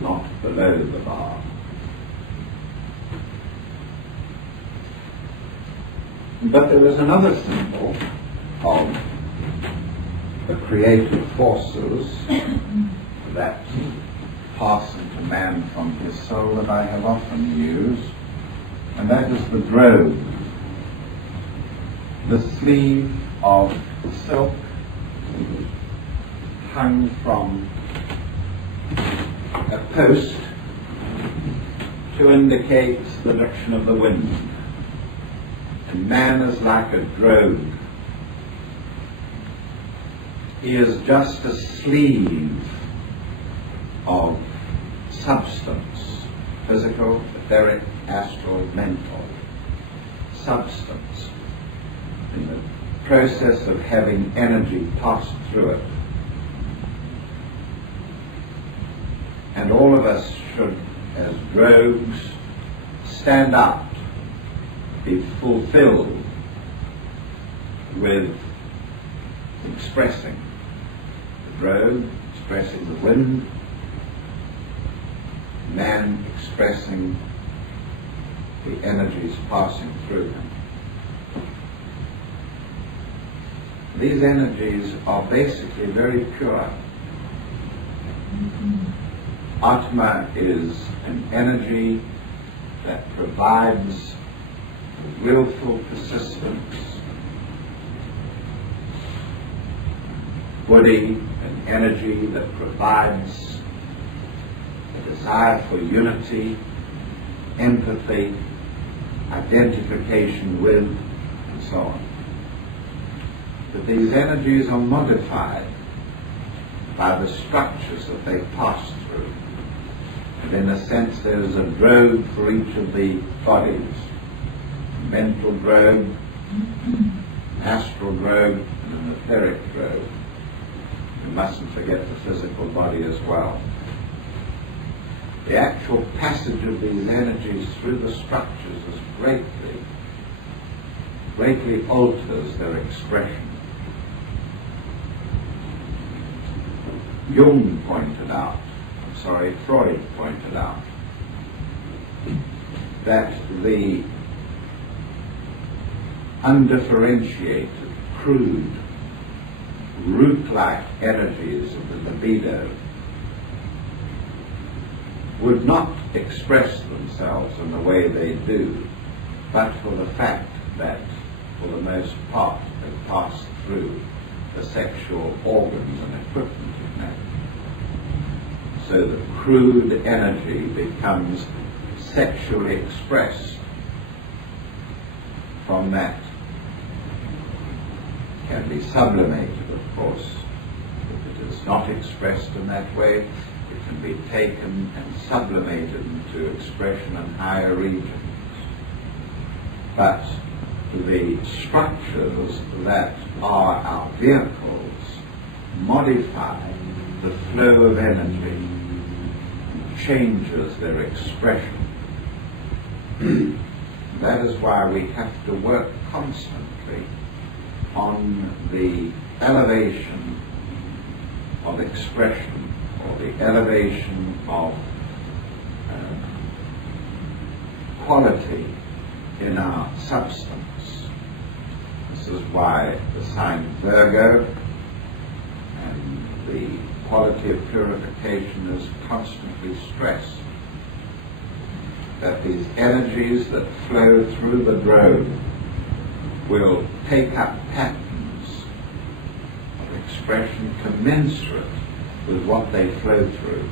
not below the bar. But there is another symbol of the creative forces that pass into man from his soul that I have often used, and that is the drogue, the sleeve of silk hung from a post to indicate the direction of the wind. And man is like a drogue. He is just a sleeve of substance, physical, etheric, astral, mental substance, in the process of having energy passed through it. And all of us should, as drogues, stand out, be fulfilled with expressing the drogue, expressing the wind, man expressing the energies passing through him. These energies are basically very pure. Atma is an energy that provides willful persistence. Buddhi, an energy that provides a desire for unity, empathy, identification with, and so on. But these energies are modified by the structures that they pass through. And in a sense there is a drogue for each of the bodies. Mental drogue, astral drogue, and an etheric drogue. We mustn't forget the physical body as well. The actual passage of these energies through the structures is greatly alters their expression. Freud pointed out that the undifferentiated, crude, root-like energies of the libido would not express themselves in the way they do, but for the fact that, for the most part, they pass through the sexual organs and equipment of man. So the crude energy becomes sexually expressed. From that can be sublimated, of course. If it is not expressed in that way, it can be taken and sublimated into expression in higher regions. but the structures that are our vehicles modify the flow of energy, changes their expression. That is why we have to work constantly on the elevation of expression, or the elevation of quality in our substance. This is why the sign Virgo and the quality of purification is constantly stressed. That these energies that flow through the drone will take up patterns of expression commensurate with what they flow through.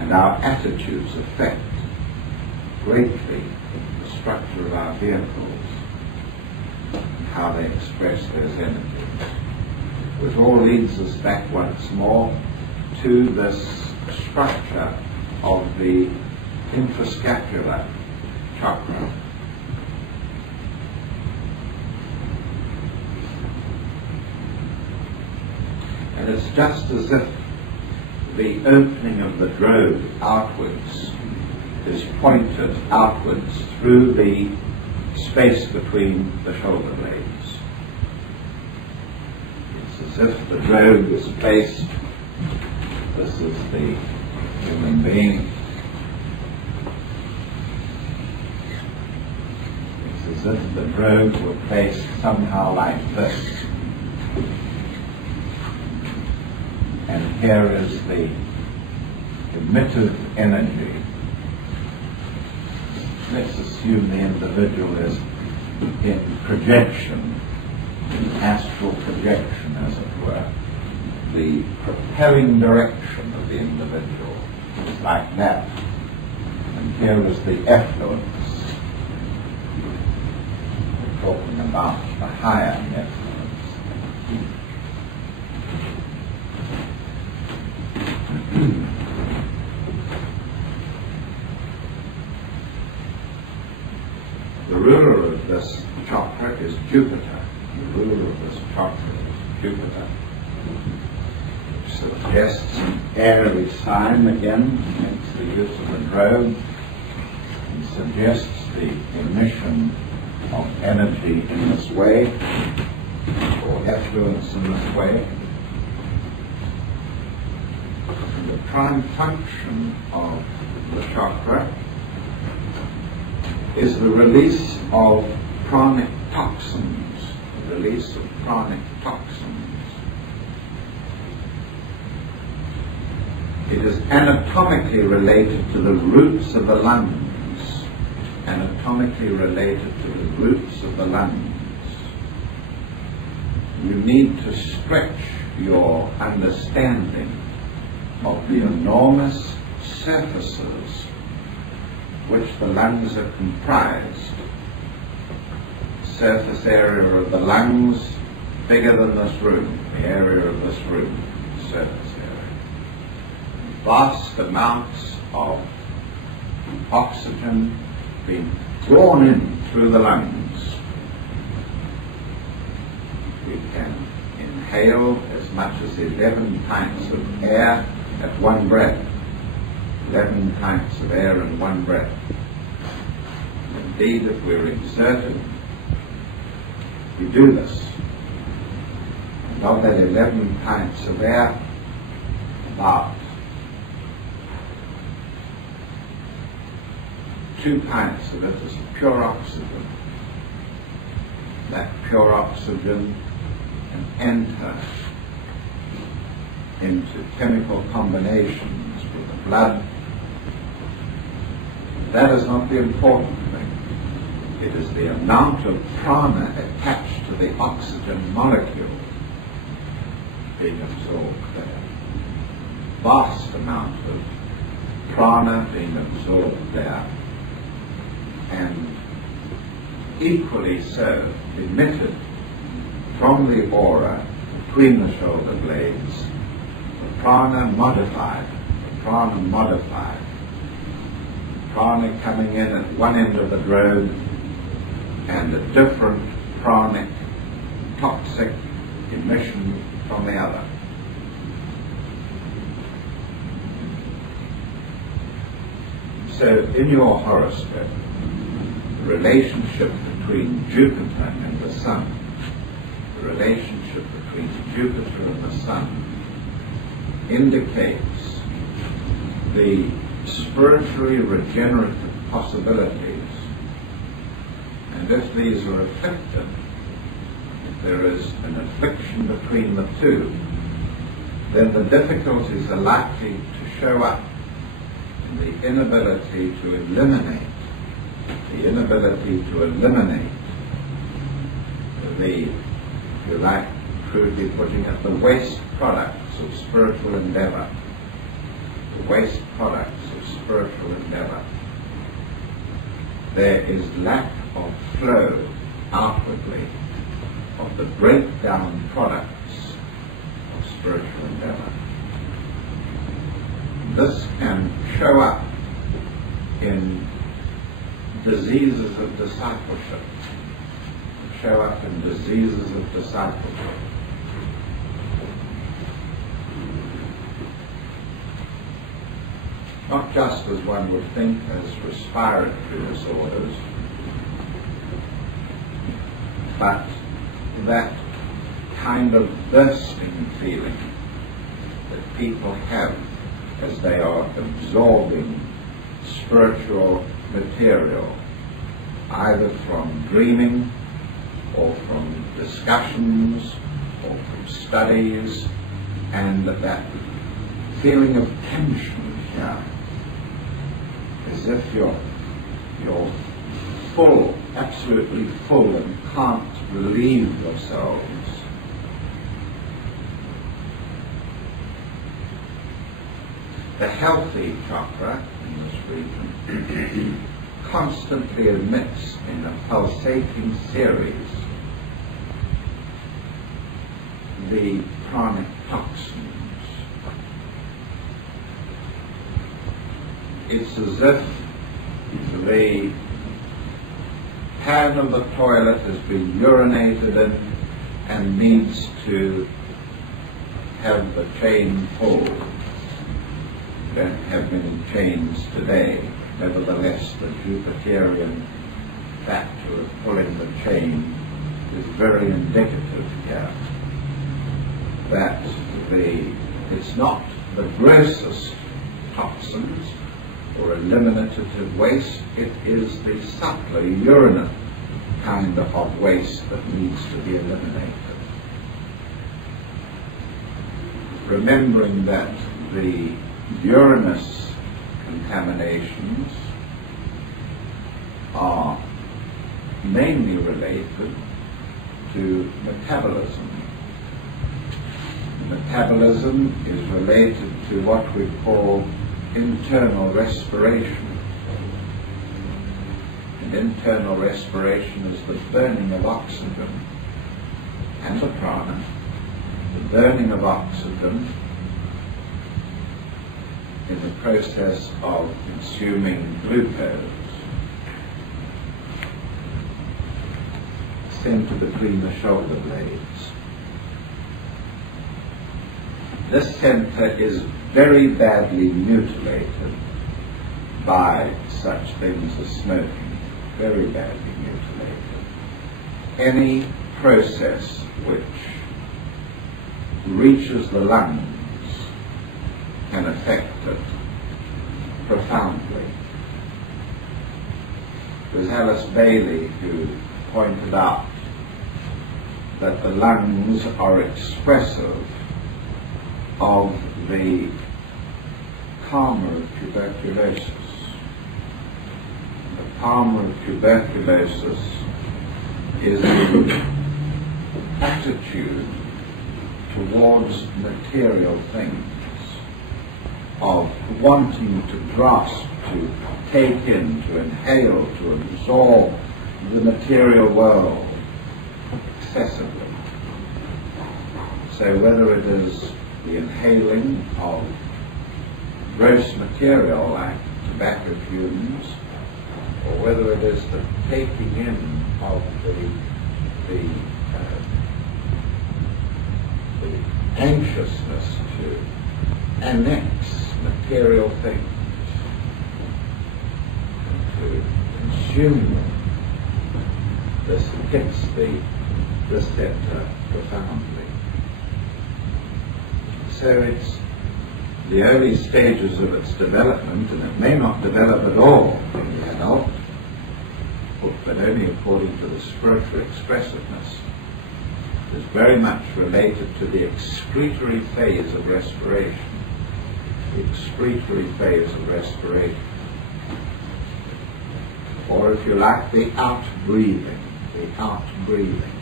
And our attitudes affect greatly the structure of our vehicles and how they express those energies. Which all leads us back once more to this structure of the infrascapular chakra. And it's just as if the opening of the drone outwards is pointed outwards through the space between the shoulder blades. It's as if the drone is placed, this is the human being, it's as if the drone were placed somehow like this. And here is the emitted energy. Let's assume the individual is in projection, in astral projection as it were. The propelling direction of the individual is like that. And here is the effluence. We're talking about the higher effluence. The ruler of this chakra is Jupiter. The ruler of this chakra is Jupiter, which suggests an airy sign again, makes the use of the drone, and suggests the emission of energy in this way, or effluence in this way. And the prime function of the chakra is the release of pranic toxins, the release of pranic toxins. It is anatomically related to the roots of the lungs, anatomically related to the roots of the lungs. You need to stretch your understanding of the enormous surfaces which the lungs are comprised. Surface area of the lungs bigger than this room, the area of this room, surface area. Vast amounts of oxygen being drawn in through the lungs. We can inhale as much as 11 pints of air at one breath. 11 pints of air in one breath. Indeed, if we're exerted, we do this. And of that 11 pints of air, about 2 pints of it is pure oxygen. That pure oxygen can enter into chemical combinations with the blood. That is not the important thing. It is the amount of prana attached to the oxygen molecule being absorbed there. Vast amount of prana being absorbed there. And equally so, emitted from the aura between the shoulder blades, the prana modified prana coming in at one end of the road and a different pranic toxic emission from the other. So in your horoscope, the relationship between Jupiter and the Sun, the relationship between Jupiter and the Sun indicates the spiritually regenerative possibilities. And if these are afflicted, if there is an affliction between the two, then the difficulties are likely to show up in the inability to eliminate the, if you like, crudely putting it, the waste products of spiritual endeavor. The waste products of spiritual endeavor. There is lack of flow outwardly of the breakdown products of spiritual endeavor. This can show up in diseases of discipleship. Not just as one would think as respiratory disorders, but that kind of bursting feeling that people have as they are absorbing spiritual material, either from dreaming or from discussions or from studies, and that feeling of tension here, as if you're full, absolutely full, and can't relieve yourselves. The healthy chakra in this region constantly emits in a pulsating series the pranic toxins. It's as if the pan of the toilet has been urinated in and needs to have the chain pulled. We don't have many chains today. Nevertheless, the Jupiterian factor of pulling the chain is very indicative here that it's not the grossest toxins or eliminative waste, it is the subtler urinary kind of waste that needs to be eliminated. Remembering that the urinous contaminations are mainly related to metabolism. Metabolism is related to what we call internal respiration. And internal respiration is the burning of oxygen and the prana, the burning of oxygen in the process of consuming glucose. Center between the shoulder blades. This center is very badly mutilated by such things as smoking, very badly mutilated. Any process which reaches the lungs can affect it profoundly. It was Alice Bailey who pointed out that the lungs are expressive of the karma of tuberculosis. The karma of tuberculosis is the attitude towards material things, of wanting to grasp, to take in, to inhale, to absorb the material world excessively. So whether it is the inhaling of gross material like tobacco fumes, or whether it is the taking in of the anxiousness to annex material things, and to consume them. This hits the center profoundly. So it's the early stages of its development, and it may not develop at all in the adult, but only according to the spiritual expressiveness, is very much related to the excretory phase of respiration. The excretory phase of respiration. Or if you like, the out-breathing. The out-breathing.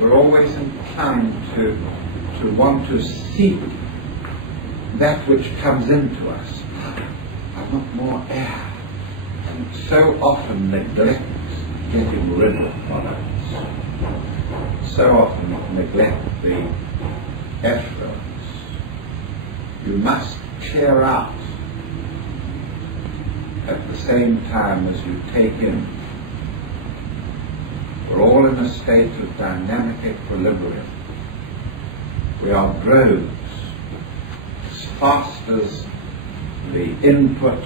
We're always inclined to want to seek that which comes into us. I want more air. And so often neglect getting rid of products. So often neglect the effluence. You must clear out at the same time as you take in. We're all in a state of dynamic equilibrium. We are drones. As fast as the input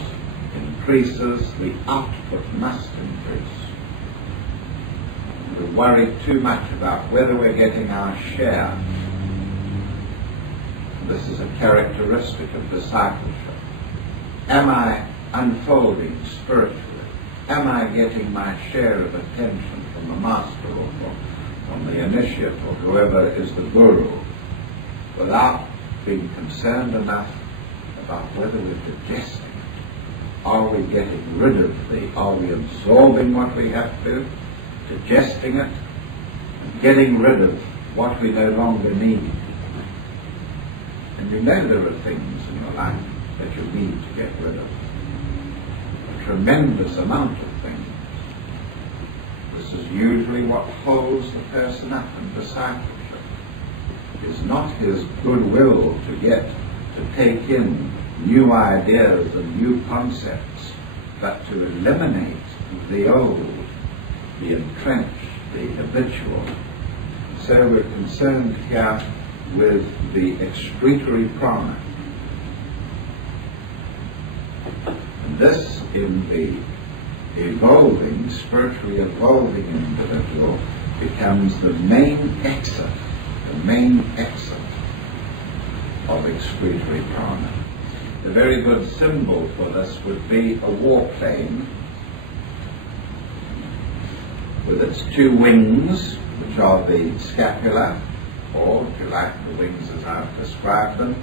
increases, the output must increase. We worry too much about whether we're getting our share. This is a characteristic of discipleship. Am I unfolding spiritually? Am I getting my share of attention from the master or from the initiate or whoever is the guru, without being concerned enough about whether we're digesting it? Are we getting rid of are we absorbing what we have to, digesting it, and getting rid of what we no longer need? And you know there are things in your life that you need to get rid of. A tremendous amount of things. This is usually what holds the person up in discipleship. It is not his goodwill to take in new ideas and new concepts, but to eliminate the old, the entrenched, the habitual. So we're concerned here with the excretory prana. And this, in the evolving, spiritually evolving individual, becomes the main exit of excretory prana. A very good symbol for this would be a warplane with its two wings, which are the scapula, or, if you like, the wings as I've described them,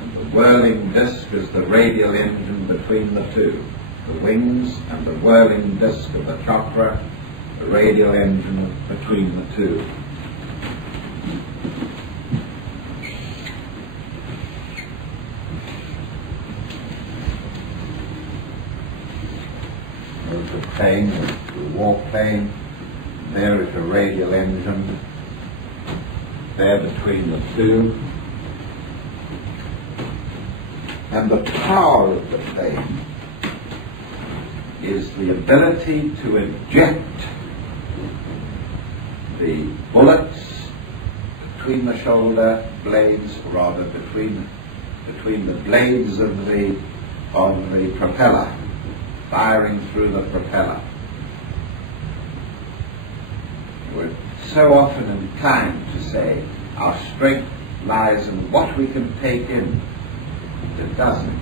and the whirling disc is the radial engine between the two. The wings and the whirling disc of the chakra, the radial engine between the two. There's the plane, the warplane, there is a radial engine, there between the two. And the power of the plane is the ability to inject the bullets between the shoulder blades, or rather between the blades of the propeller, firing through the propeller. We're so often inclined to say our strength lies in what we can take in. It doesn't.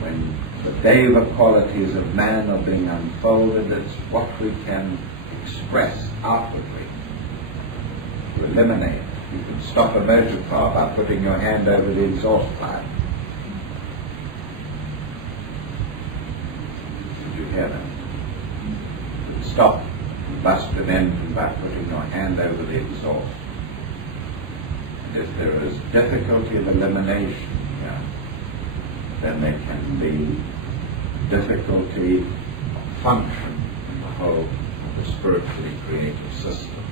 When the deva qualities of man are being unfolded, it's what we can express outwardly. To eliminate it. You can stop a motor car by putting your hand over the exhaust pipe. Did you hear that? You can stop and bust an engine by putting your hand over the exhaust. And if there is difficulty of elimination here, then there can be difficulty of function in the whole of the spiritually creative system.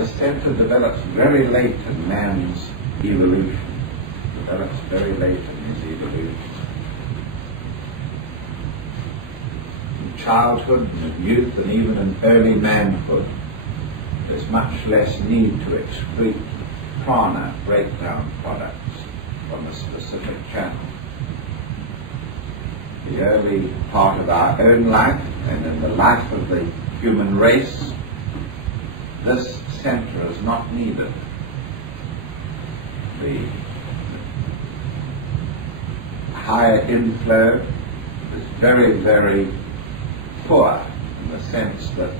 This center develops very late in man's evolution. Develops very late in his evolution. In childhood, and in youth, and even in early manhood, there's much less need to excrete prana, breakdown products, from a specific channel. The early part of our own life, and in the life of the human race, this center is not needed. The higher inflow is very, very poor in the sense that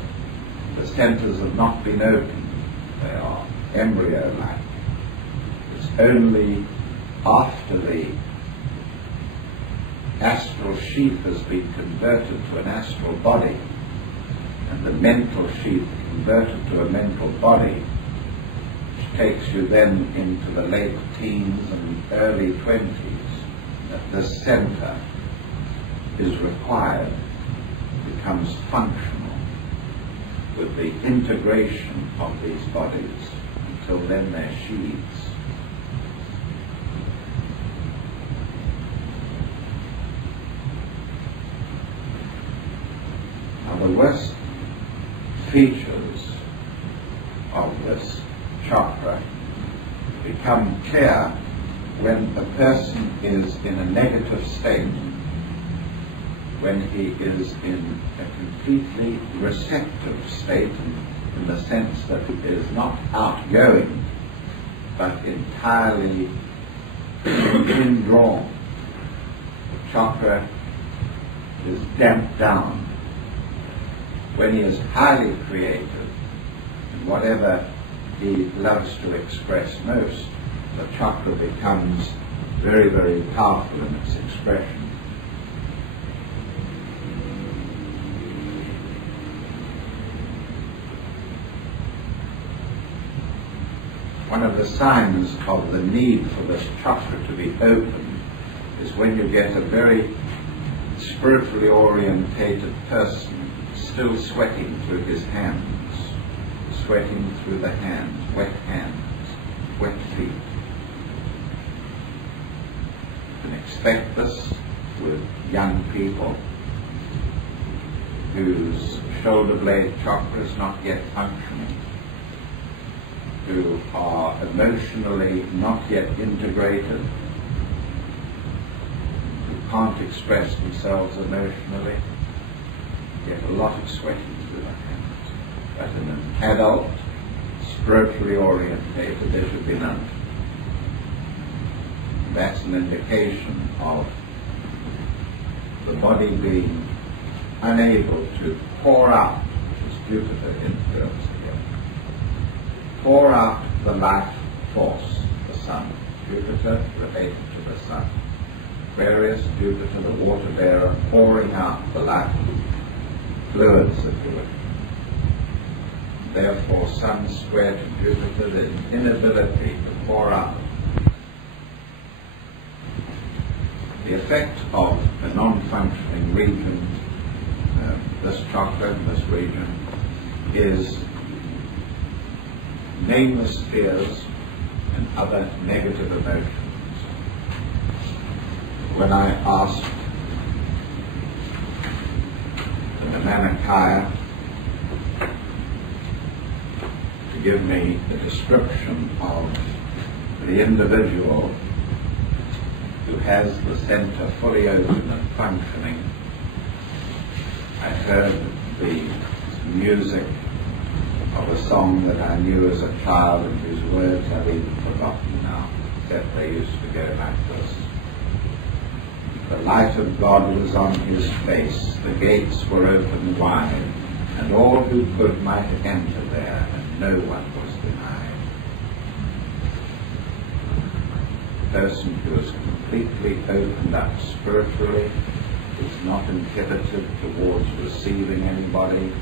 the centers have not been opened. They are embryo-like. It's only after the astral sheath has been converted to an astral body and the mental sheath converted to a mental body, which takes you then into the late teens and early 20s, that this center is required, becomes functional with the integration of these bodies. Until then they're sheaths. Now the worst features of this chakra become clear when a person is in a negative state, when he is in a completely receptive state, in the sense that he is not outgoing, but entirely indrawn. The chakra is damped down. When he is highly creative, in whatever he loves to express most, the chakra becomes very, very powerful in its expression. One of the signs of the need for this chakra to be opened is when you get a very spiritually orientated person still sweating through his hands, sweating through the hands, wet feet. You can expect this with young people whose shoulder blade chakra is not yet functioning, who are emotionally not yet integrated, who can't express themselves emotionally, get a lot of sweating through the hands. But in an adult, spiritually orientated, there should be none. That's an indication of the body being unable to pour out, which is Jupiter influence again, pour out the life force, the sun. Jupiter related to the sun. Aquarius, Jupiter, the water bearer, pouring out the life fluids, if you will. Therefore, Sun squared to Jupiter, the inability to pour out. The effect of a non-functioning region, this chakra, this region, is nameless fears and other negative emotions. When I asked the Manakaya to give me the description of the individual who has the center fully open and functioning, I heard the music of a song that I knew as a child and whose words I've even forgotten now, except they used to go like this. The light of God was on his face, the gates were open wide, and all who could might enter there, and no one was denied. The person who is completely opened up spiritually is not inhibited towards receiving anybody.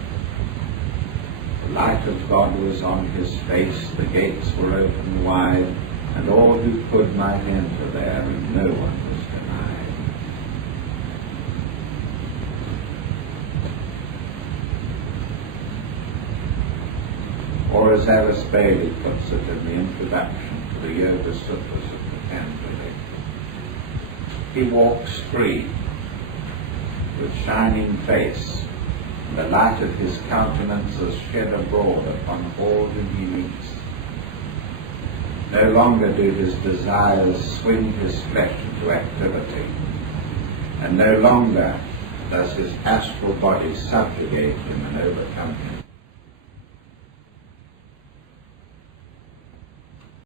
The light of God was on his face, the gates were open wide, and all who could might enter there, and no one was denied. Or as Alice Bailey puts it in the introduction to the Yoga Sutras of Patanjali, he walks free, with shining face, and the light of his countenance is shed abroad upon all whom he meets. No longer do his desires swing his flesh into activity, and no longer does his astral body subjugate him and overcome him.